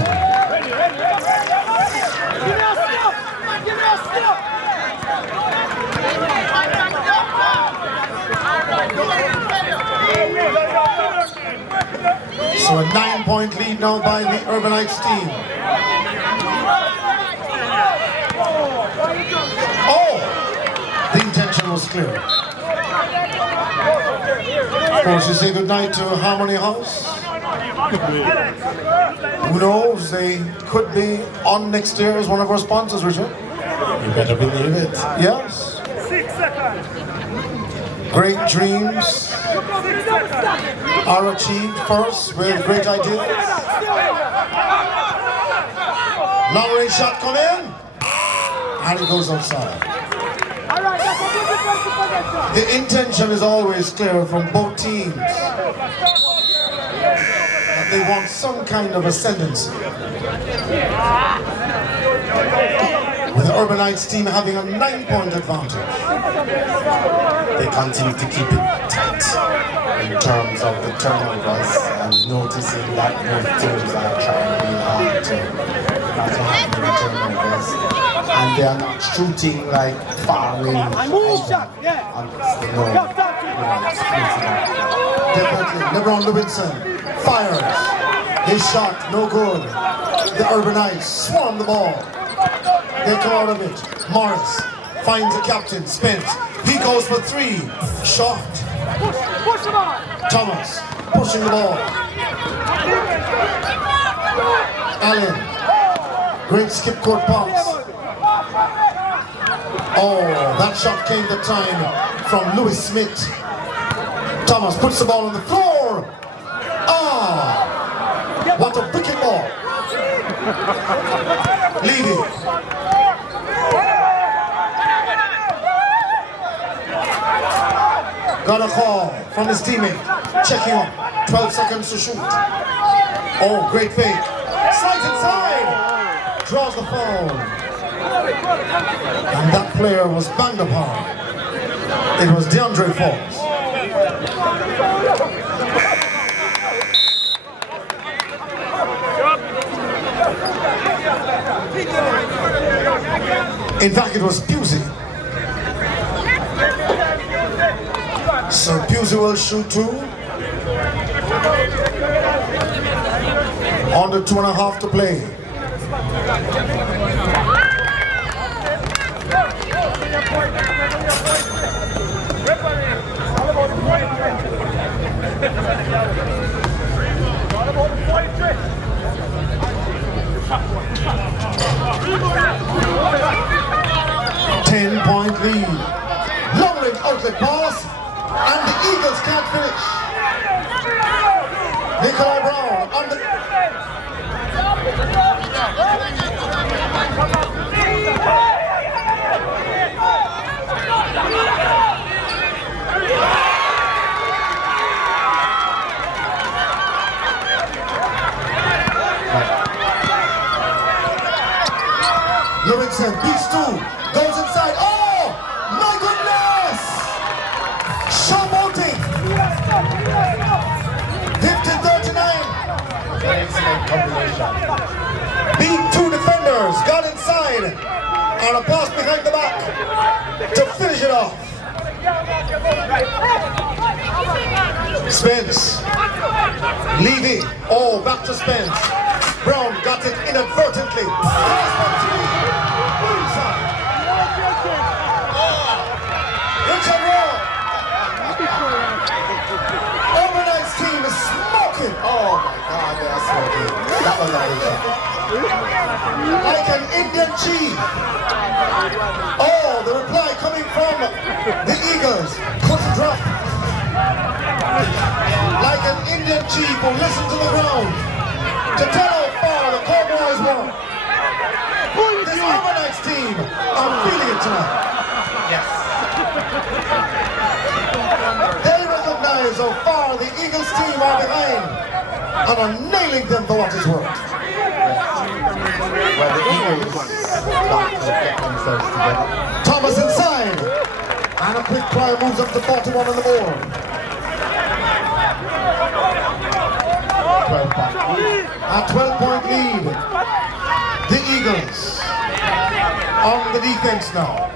So a 9-point lead now by the Urban Knights team. Oh! The intention was clear. Of course, you say goodnight to Harmony House. Who knows, they could be on next year as one of our sponsors, Richard. You better believe it. Yes. Great dreams are achieved first with great ideas. Long range shot come in, and it goes outside. The intention is always clear from both teams that they want some kind of ascendancy. With the Urban Knights team having a 9-point advantage. They continue to keep it tight in terms of the turnovers and noticing that both teams are trying really hard to not to have many turnovers. And they are not shooting like far range either. Definitely, LeBron Lewinson fires. His shot, no good. The Urban Knights swarm the ball. They come out of it. Morris finds the captain, Spence. He goes for three. Short. Thomas pushing the ball. Allen. Great skip court pass. Oh, that shot came the time from Lewis Smith. Thomas puts the ball on the floor. Ah, what a wicked ball. Levy. Got a call from his teammate. Checking up. 12 seconds to shoot. Oh, great fake. Slides inside. Draws the foul. And that player was banged upon. It was DeAndre Fox. In fact, it was Pusey. So Pusey will shoot two. Under 2.5 to play. Ten-point lead. Long-range outlet pass, and the Eagles can't finish. Nikolai Brown on the... Livingston beats two, goes inside. Oh, my goodness! Showboating. 50-39. Excellent combination. Beat two defenders, got inside, and a pass behind the back to finish it off. Spence. Levy. Oh, back to Spence. Brown got it inadvertently. Richard Rowe. Overnight's team is smoking. Oh my God, they are smoking. That was a good shot. Like an Indian chief. Oh, the reply coming from the Eagles. Couldn't drop. Like an Indian chief who listened to the ground to tell how far the Cowboys were. This Overnight's team, I'm feeling it tonight. Yes. They recognize how far the Eagles team are behind and are nailing them for what it's worth. Well, the Eagles got to get themselves together. Thomas inside. And a quick try moves up to 41 on the board. 12-point lead. A 12-point lead. The Eagles on the defense now.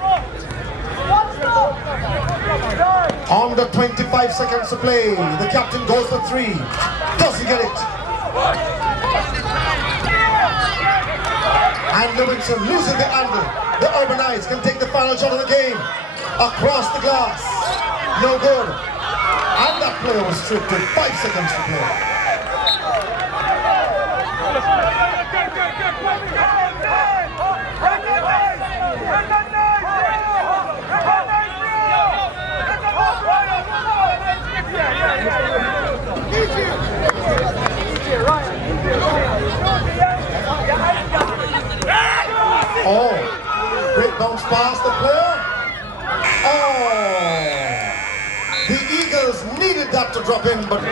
Under 25 seconds to play. The captain goes for three. Does he get it? And Livingston losing the angle. The Urban Knights can take the final shot of the game. Across the glass. No good. And that player was stripped with 5 seconds to play. Oh, great bounce past the player. Oh, the Eagles needed that to drop in, but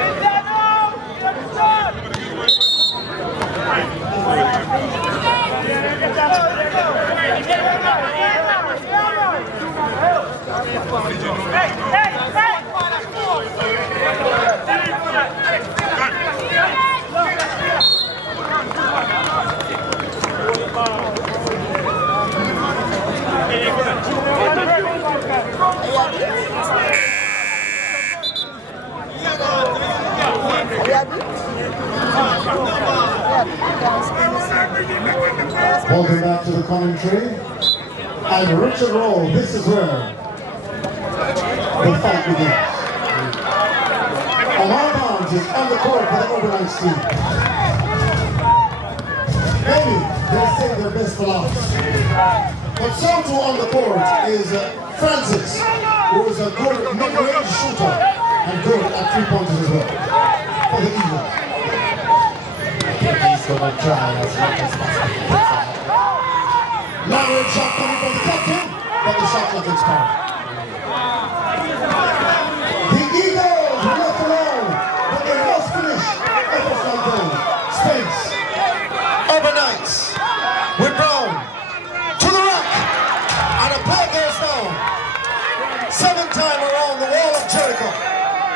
welcome back to the commentary. And Richard Rowe, this is where the fight begins. Omar Barnes is on the court for the Overnight team. Maybe they'll save their best for last. But so too on the court is Francis, who is a good mid-range shooter and good at 3-pointers as well for the Eagles. He's gonna try as much as possible. Long-range shot coming from the captain, but the shot clock expired. The Eagles were left alone, but they must finish at the front goal. Spence, overnight, with Brown, to the rack, and a play goes down. 7th time around the wall of Jericho,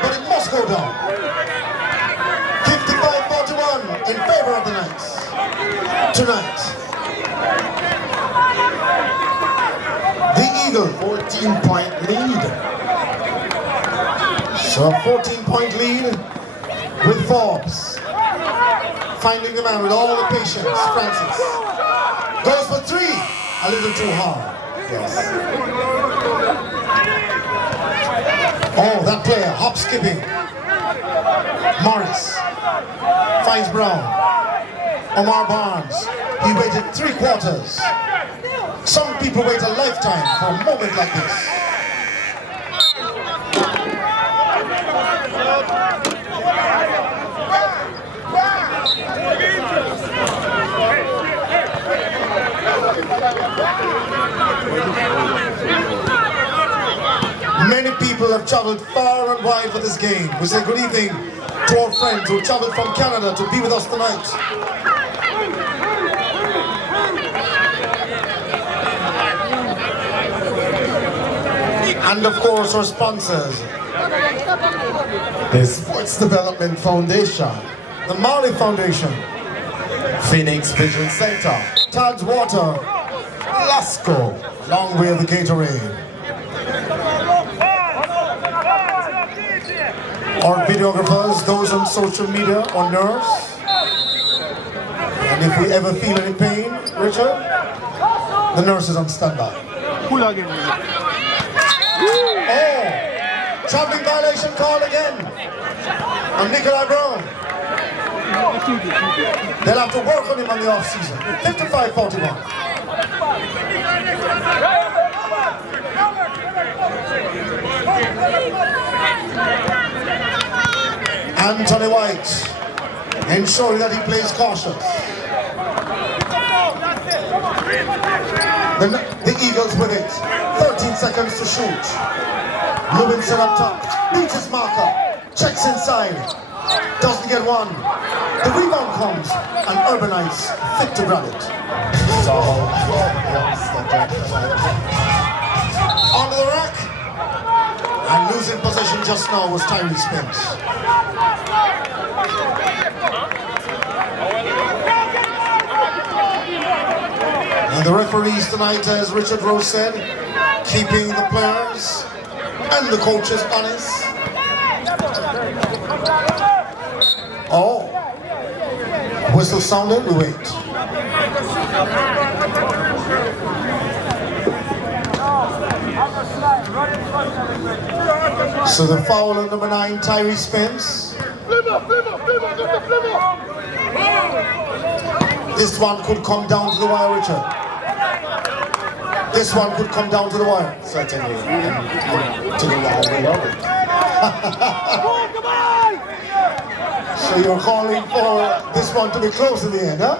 but it must go down. 55-41 in favor of the Knights. Tonight, the Eagle, 14-point lead. so a 14-point lead with Forbes. Finding the man with all the patience, Francis. Goes for 3, a little too hard. Yes. Oh, that player, hop skipping. Morris finds Brown. Omar Barnes, he waited 3 quarters. Some people wait a lifetime for a moment like this. Many people have traveled far and wide for this game. We say good evening to our friends who traveled from Canada to be with us tonight. And of course our sponsors, The Sports Development Foundation, the Marley Foundation, Phoenix Vision Center, Tad's Water, Lasco, Long Way of the Gatorade. Our videographers, those on social media, our nurse. And if we ever feel any pain, Richard, the nurse is on standby. Pull again. Oh, traveling violation call again on Nikolai Brown. They'll have to work on him on the off season. 55-41. Anthony White, ensuring that he plays cautious. The Eagles with it. 13 seconds to shoot. Lewinson up top, beats his marker, checks inside, doesn't get one. The rebound comes, and Urbanites fit to grab it. Onto the rack, and losing possession just now was Tyree Spence. And the referees tonight, as Richard Rose said, keeping the players and the coaches honest. Oh, whistle sounded, we wait. So the foul on number 9, Tyree Spence. This one could come down to the wire, Richard. This one could come down to the wire. Certainly. To the wire, we love it. So you're calling for this one to be close in the end, huh?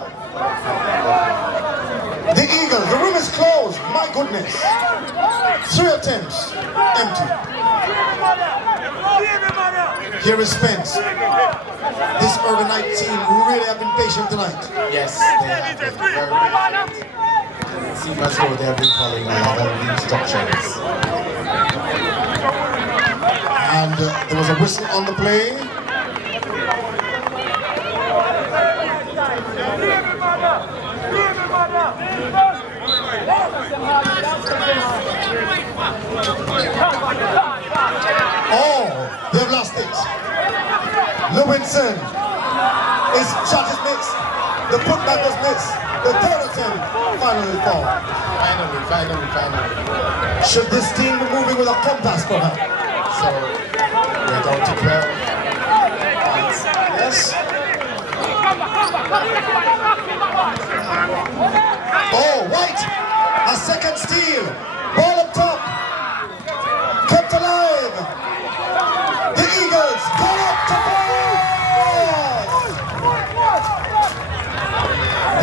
The Eagles, the room is closed. My goodness. 3 attempts, empty. Here is Spence. This Urbanite team really have been patient tonight. Yes, they have been very patient. It seems as though they have been following a lot of instructions. And there was a whistle on the play. Oh, they've lost it. Lewinson, his shot is missed. The putback was missed. The third attempt finally fall. Finally. Should this team be moving with a compass, perhaps? So, we're down to 12 points. Yes. Oh, White, a second steal. Ball up top. Kept alive. The Eagles got up to pass.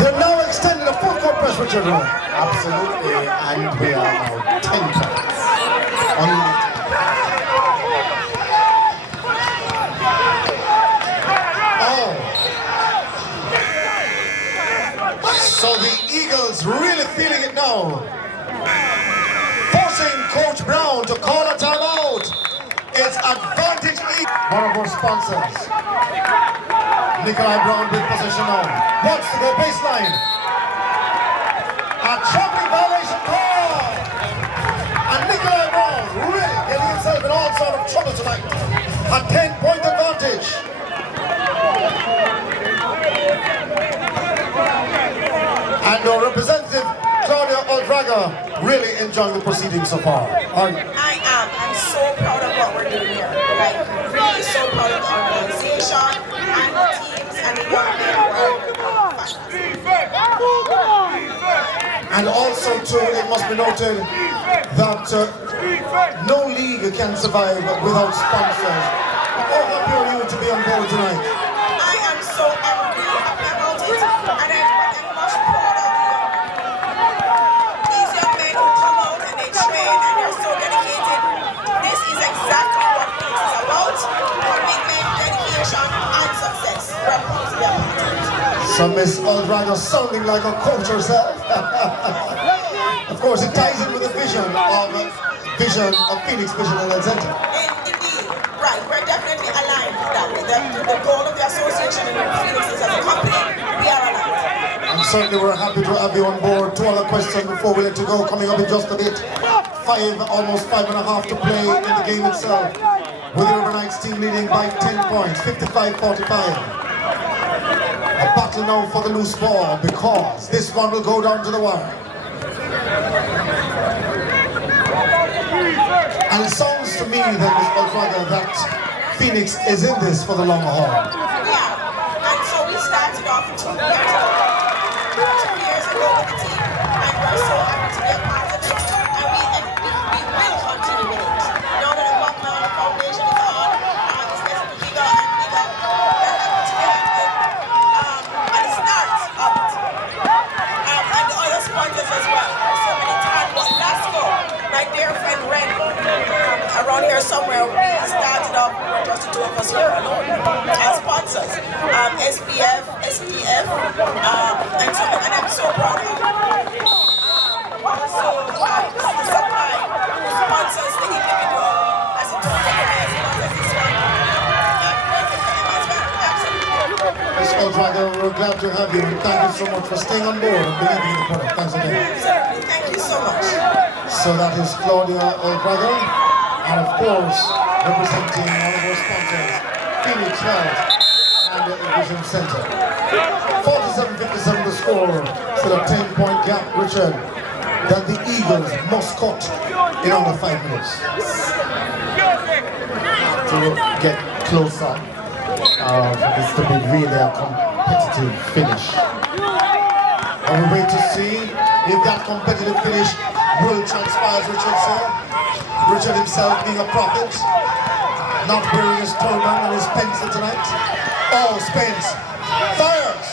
They're now extending a full court press, Richard. Absolutely, and we are now 10 points. So the Eagles really feeling it now. Forcing Coach Brown to call a timeout. It's advantage Eagles. One of our sponsors. Nikolai Brown with possession now. Wants to go baseline. A trapping violation call. And Nikolai Brown really getting himself in all sort of trouble tonight. A 10-point advantage. And our representative, Claudia Oldraga, really enjoying the proceedings so far. I'm so proud of what we're doing here. Like, really so proud of the organization and the teams and the young men who are And also, too, it must be noted that no league can survive without sponsors. How happy are you to be on board tonight? I am so happy about it, and I'm much proud of these young men who come out and they train and they're so dedicated. This is exactly what Phoenix is about: commitment, dedication, and success. We're proud to be a part of it. So Miss Oldraga sounding like a coach herself. Of course, it ties in with the vision of Phoenix Vision and Center. Indeed, right. We're definitely aligned with that. The goal of the association and Phoenix is as a company, we are aligned. And certainly we're happy to have you on board. Two other questions before we let you go, coming up in just a bit. Almost 5.5 to play in the game itself. With the Overnights team leading by 10 points, 55-45. A battle now for the loose ball because this one will go down to the wire. And it sounds to me that, Ms. Oldraga, that Phoenix is in this for the long haul. Yeah, and so we started off 2 years ago with the team, and we're so happy to be a part of it, and we will continue with it. Now that the Buckman Foundation is on, it's getting bigger and bigger. We're happy to be at the start of it, and the other sponsors as well. There's so many times, but last go, my dear friend Ren, around here somewhere, we started off, we were just the 2 of us here alone as sponsors. SPF, SPF, and I'm so proud of it. Also, the supply sponsors the individual as a total sponsors this one. I'm grateful for them as well, absolutely. Ms. Oldraga, we're glad to have you, and thank you so much for staying on board and believing in the product. Thanks again. Certainly, thank you so much. So that is Claudia Oldraga, and of course, representing one of our sponsors, Phoenix Health and the Vision Center. 47-57 the score, still a 10-point gap, Richard, that the Eagles must cut in under 5 minutes. To get closer, for this to be really a competitive finish. And we wait to see if that competitive finish will transpire, as Richard said. Richard himself being a prophet, not wearing his turban and his pencil tonight. Oh, Spence fires.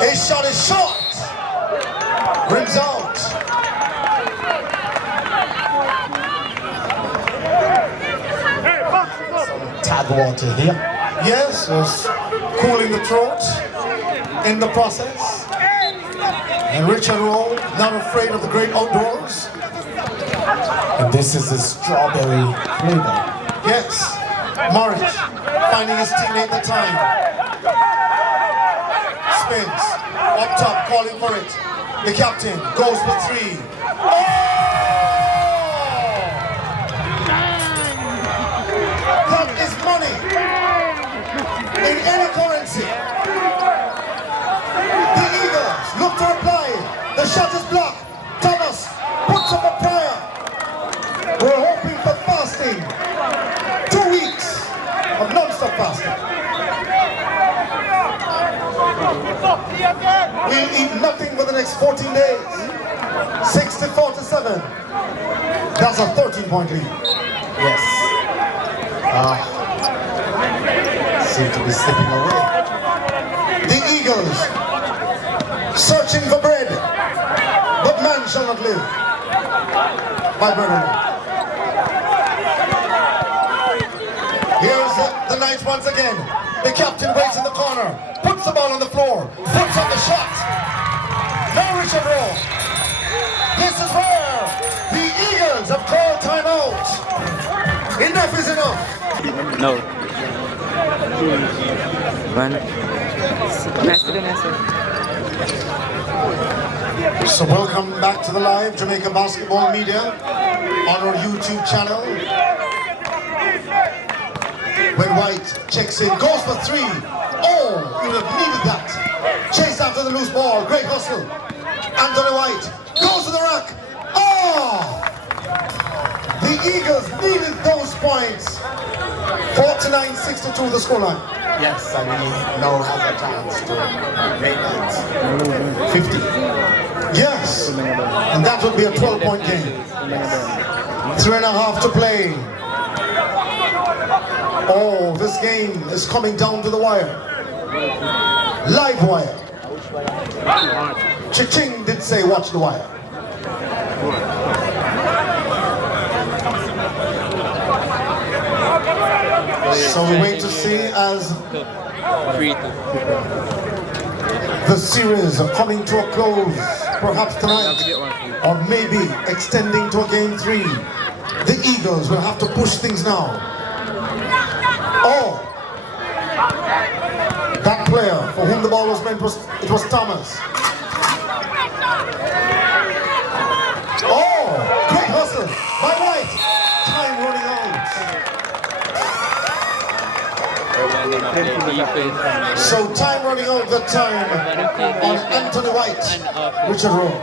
His shot is short. Rims out. Tag water here. Yes, it's cooling the throat in the process. And Richard Rowe, not afraid of the great outdoors. And this is the strawberry flavor. Yes, Morris finding his teammate the time. Spins, up top, calling for it. The captain goes for 3. Oh! That is money in any currency. The Eagles look to reply. The shot is blocked. Thomas puts up a prayer. We're hoping for fasting. 2 weeks of non-stop fasting. We'll eat nothing for the next 14 days. 64-7. That's a 13-point lead. Yes. Seem to be slipping away. The Eagles searching for bread, but man shall not live by bread alone. Here's the Knights once again. The captain waits in the corner, puts the ball on the floor, puts up the shot. Now Richard Rowe. This is where the Eagles have called timeout. Enough is enough. No. One. Message. So welcome back to the live Jamaica Basketball Media on our YouTube channel. When White checks in, goes for three. Oh, he would have needed that. Chase after the loose ball, great hustle. Anthony White goes to the rack. Oh! The Eagles needed those points. 49-62 the scoreline. Yes, and he now has a chance to make that 50. Yes, and that would be a 12-point game. 3.5 to play. Oh, this game is coming down to the wire. Live wire. Cha-ching did say watch the wire. So we wait to see as the series are coming to a close, perhaps tonight, or maybe extending to a game 3. The Eagles will have to push things now. Oh, that player for whom the ball was meant was Thomas. Oh, great hustle by White. Time running out. So time running out the time on Anthony White. Richard Rowe.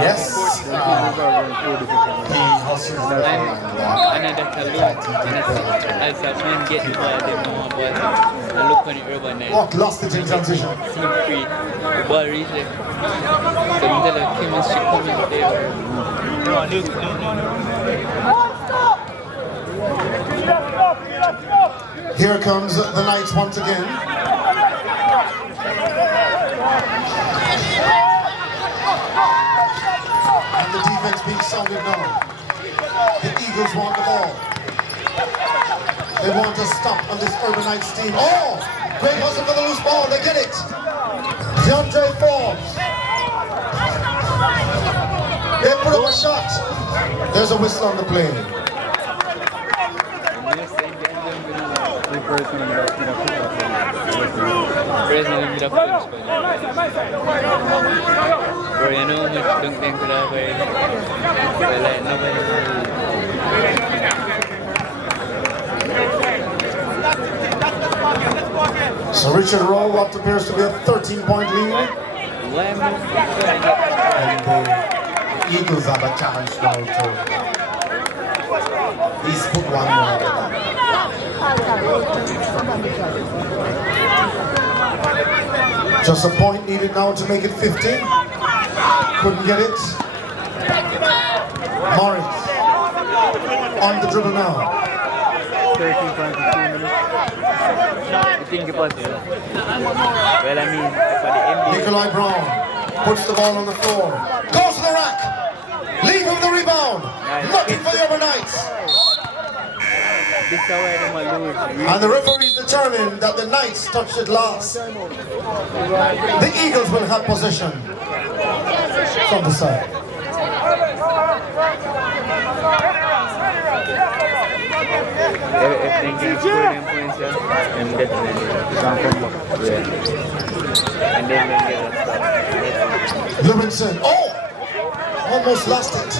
Yes. He hustles What lost it in transition? Here comes the Knights once again. And the defense being sounded now. The Eagles want the ball. They want to stop on this Urban Knights team. Oh! Great hustle for the loose ball. They get it. DeAndre Forbes. They put up a shot. There's a whistle on the play. So Richard Rowe, what appears to be a 13-point lead. and the Eagles have a chance now to he's put one more. Just a point needed now to make it 50. Couldn't get it. Morris on the dribble now. 13.2 minutes. You think about it? Well, I mean, for the NBA. Nikolai Brown puts the ball on the floor. Goes to the rack. Leave him the rebound. Nothing for the Overnights. This is where they might lose. And the referees determined that the Knights touched it last. The Eagles will have possession from the side. If they can score them points, then definitely can't come back. Yeah. And then they get a stop. Livingston. Oh! Almost lost it.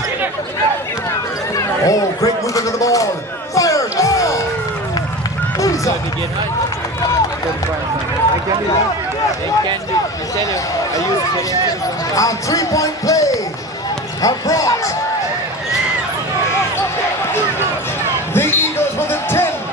Oh, great movement of the ball. Fired. Oh! Who's up? They can do that. They can do it. I tell you, I used to. And three-point play have brought the Eagles within 10.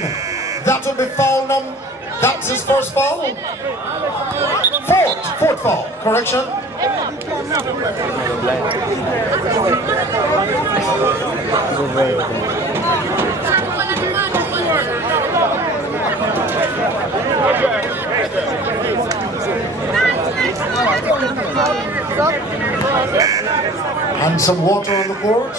line. That will be foul number. That's his first foul. Fourth foul. Correction. And some water on the court.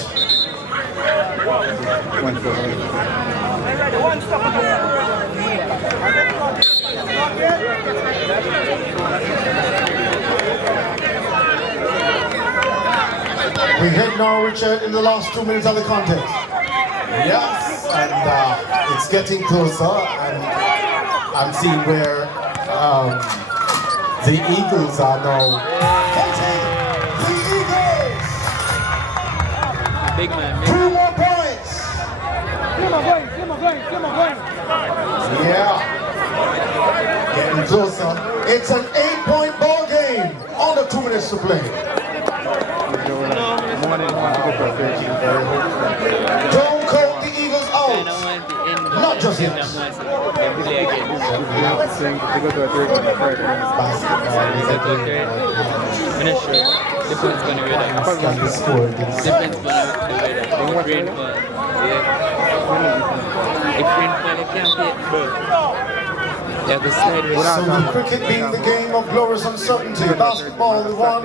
We head now, Richard, in the last 2 minutes of the contest. Yes, and it's getting closer, and I'm seeing where the Eagles are now. The Eagles! Big man. 2 more points! Yeah, getting closer. It's an 8-point ball game. Under 2 minutes to play. Don't count the Eagles out. Not just yet. Depends on the weather. Can be scored. Depends on the weather. If rainfall, if rainfall, you can't play it, bro. Yeah, the slide will So the cricket being the game of glorious uncertainty, basketball the one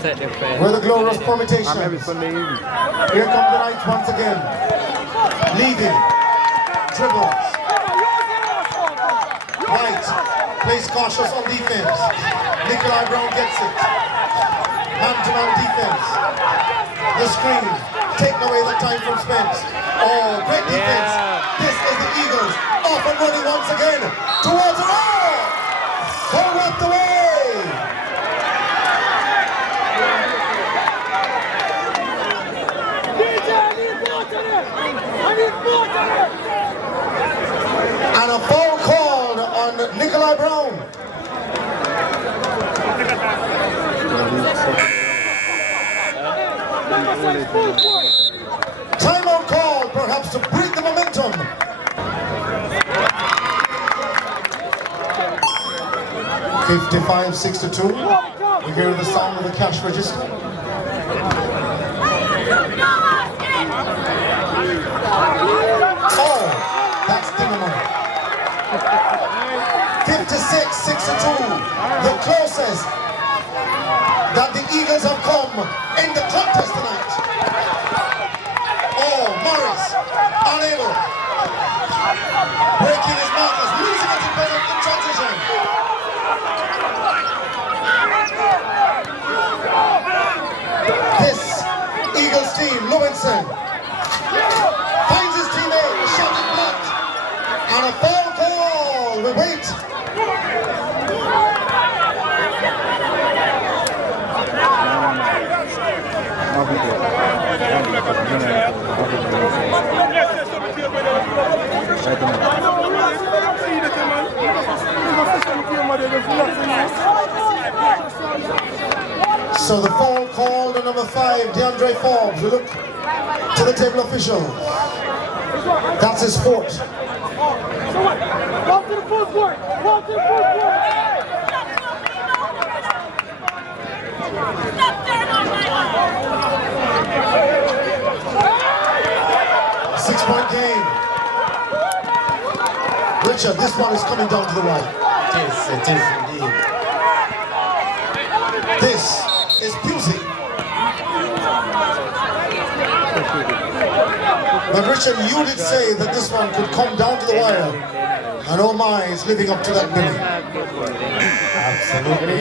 set the fire. where the glorious permutations. Here come the Knights once again. Leading. Dribbles. White plays cautious on defense. Nikolai Brown gets it. Man-to-man defense. The screen. Taking away the time from Spence. Oh, great defense. This is the Eagles. Off and running once again. Towards the ball. Forward the way. And a foul called on Nikolai Brown. Timeout call, perhaps to break the momentum. $55-62. We hear the sound of the cash register. Oh, that's Dinamo. 56-62. The closest that the Eagles have come in the contest tonight. Oh, Morris, unable. Breaking his markers, losing it in transition. This Eagles team, Lewinson, finds his teammate, the shot is blocked, and a foul call. We wait. So the foul called on number 5, DeAndre Forbes. We look to the table official. That's his fourth. Walk to the full court. Walk to the full court. 6-point game. Richard, this one is coming down to the right. It is indeed. This is Pusey. But Richard, you did say that this one could come down to the wire. And oh my, it's living up to that billing. Absolutely.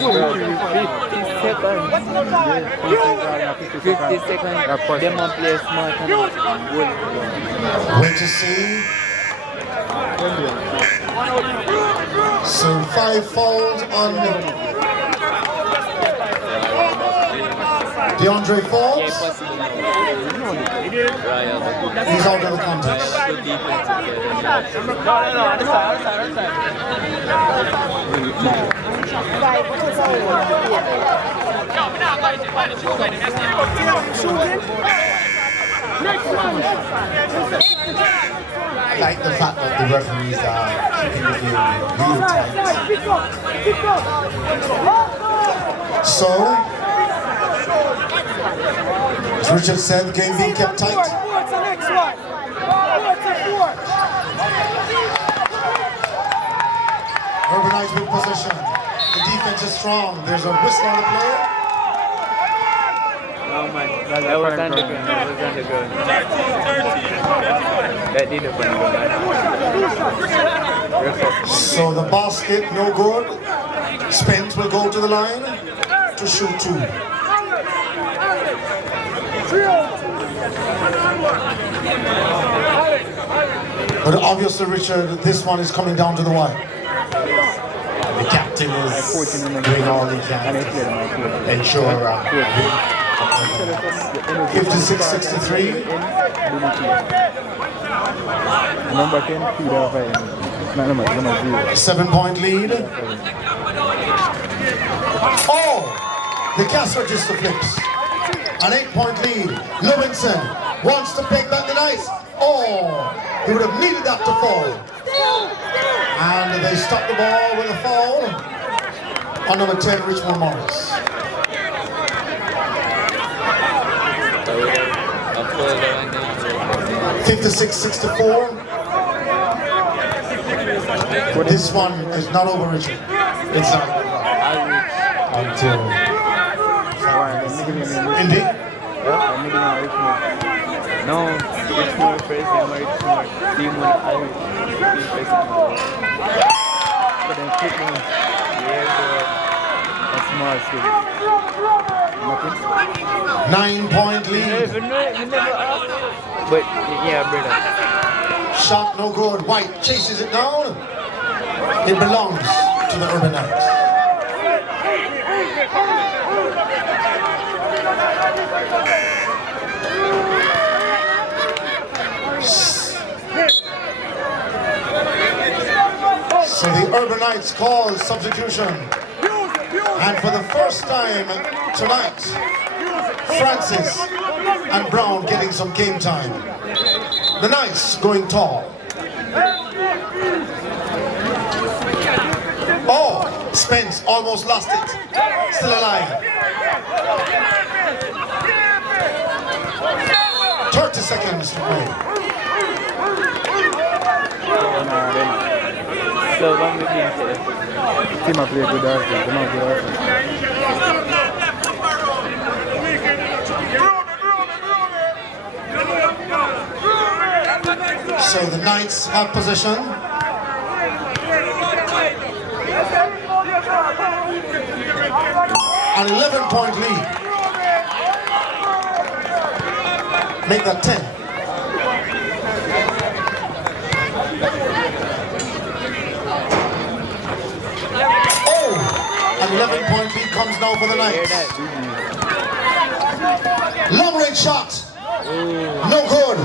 50 seconds. Them on play smart and good. Wait to see. So 5 fouls on DeAndre Forbes. He's out of the contest. I like the fact that the referees are keeping the game real tight. So, as Richard said, the game being kept tight. Urbanized with possession. The defense is strong. There's a whistle on the play. No man, that was underground. That was underground. That did it. So the basket, no good. Spence will go to the line to shoot 2. But obviously, Richard, this one is coming down to the wire. The captain is doing all he can to ensure 56-63. Number 10, 7-point lead. Oh! The cast register flips. An 8-point lead. Levinson wants to pick back the nice. Oh! He would have needed that to fall. And they stop the ball with a foul on number 10, Richmond Morris. (56-64). This one is not over, Richard. It's not. Until. Indeed. No, it's more present, it's more team when I but then quick one. Yeah, that's more skill. 9-point lead. But yeah, brother. Shot no good. White chases it down. It belongs to the Urban Knights. So the Urban Knights call substitution. And for the first time tonight, Francis and Brown getting some game time. The Knights going tall. Oh, Spence almost lost it. Still alive. 30 seconds to play. So long the game. Team up play good offense. Come on, good offense. So the Knights have possession. An 11-point lead. Make that 10. An 11-point lead comes now for the Knights. Long range shot. No good.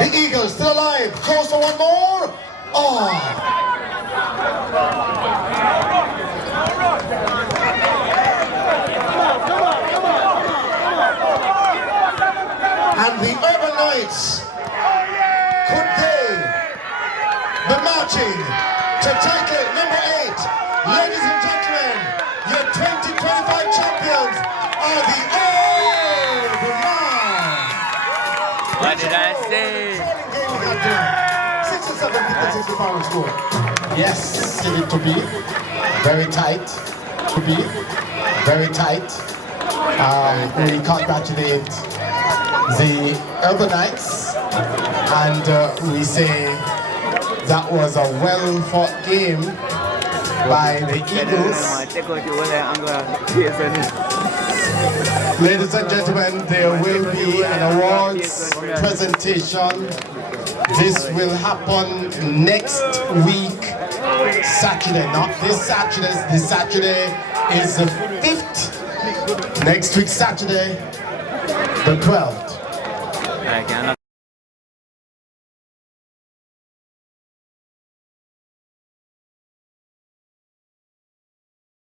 The Eagles still alive. Close for one more. Oh. And the Urban Knights, could they be marching to title number 8? Ladies and gentlemen, your 2025 champions are the Urban Knights. What did I say? 6-7, 50-60 score. Yes, it to be very tight. To be very tight. We congratulate the Urban Knights, and we say that was a well-fought game by the Eagles. Ladies and gentlemen, there will be an awards presentation. This will happen next week, Saturday, not this Saturday. This Saturday is the 5th. Next week, Saturday, the 12th.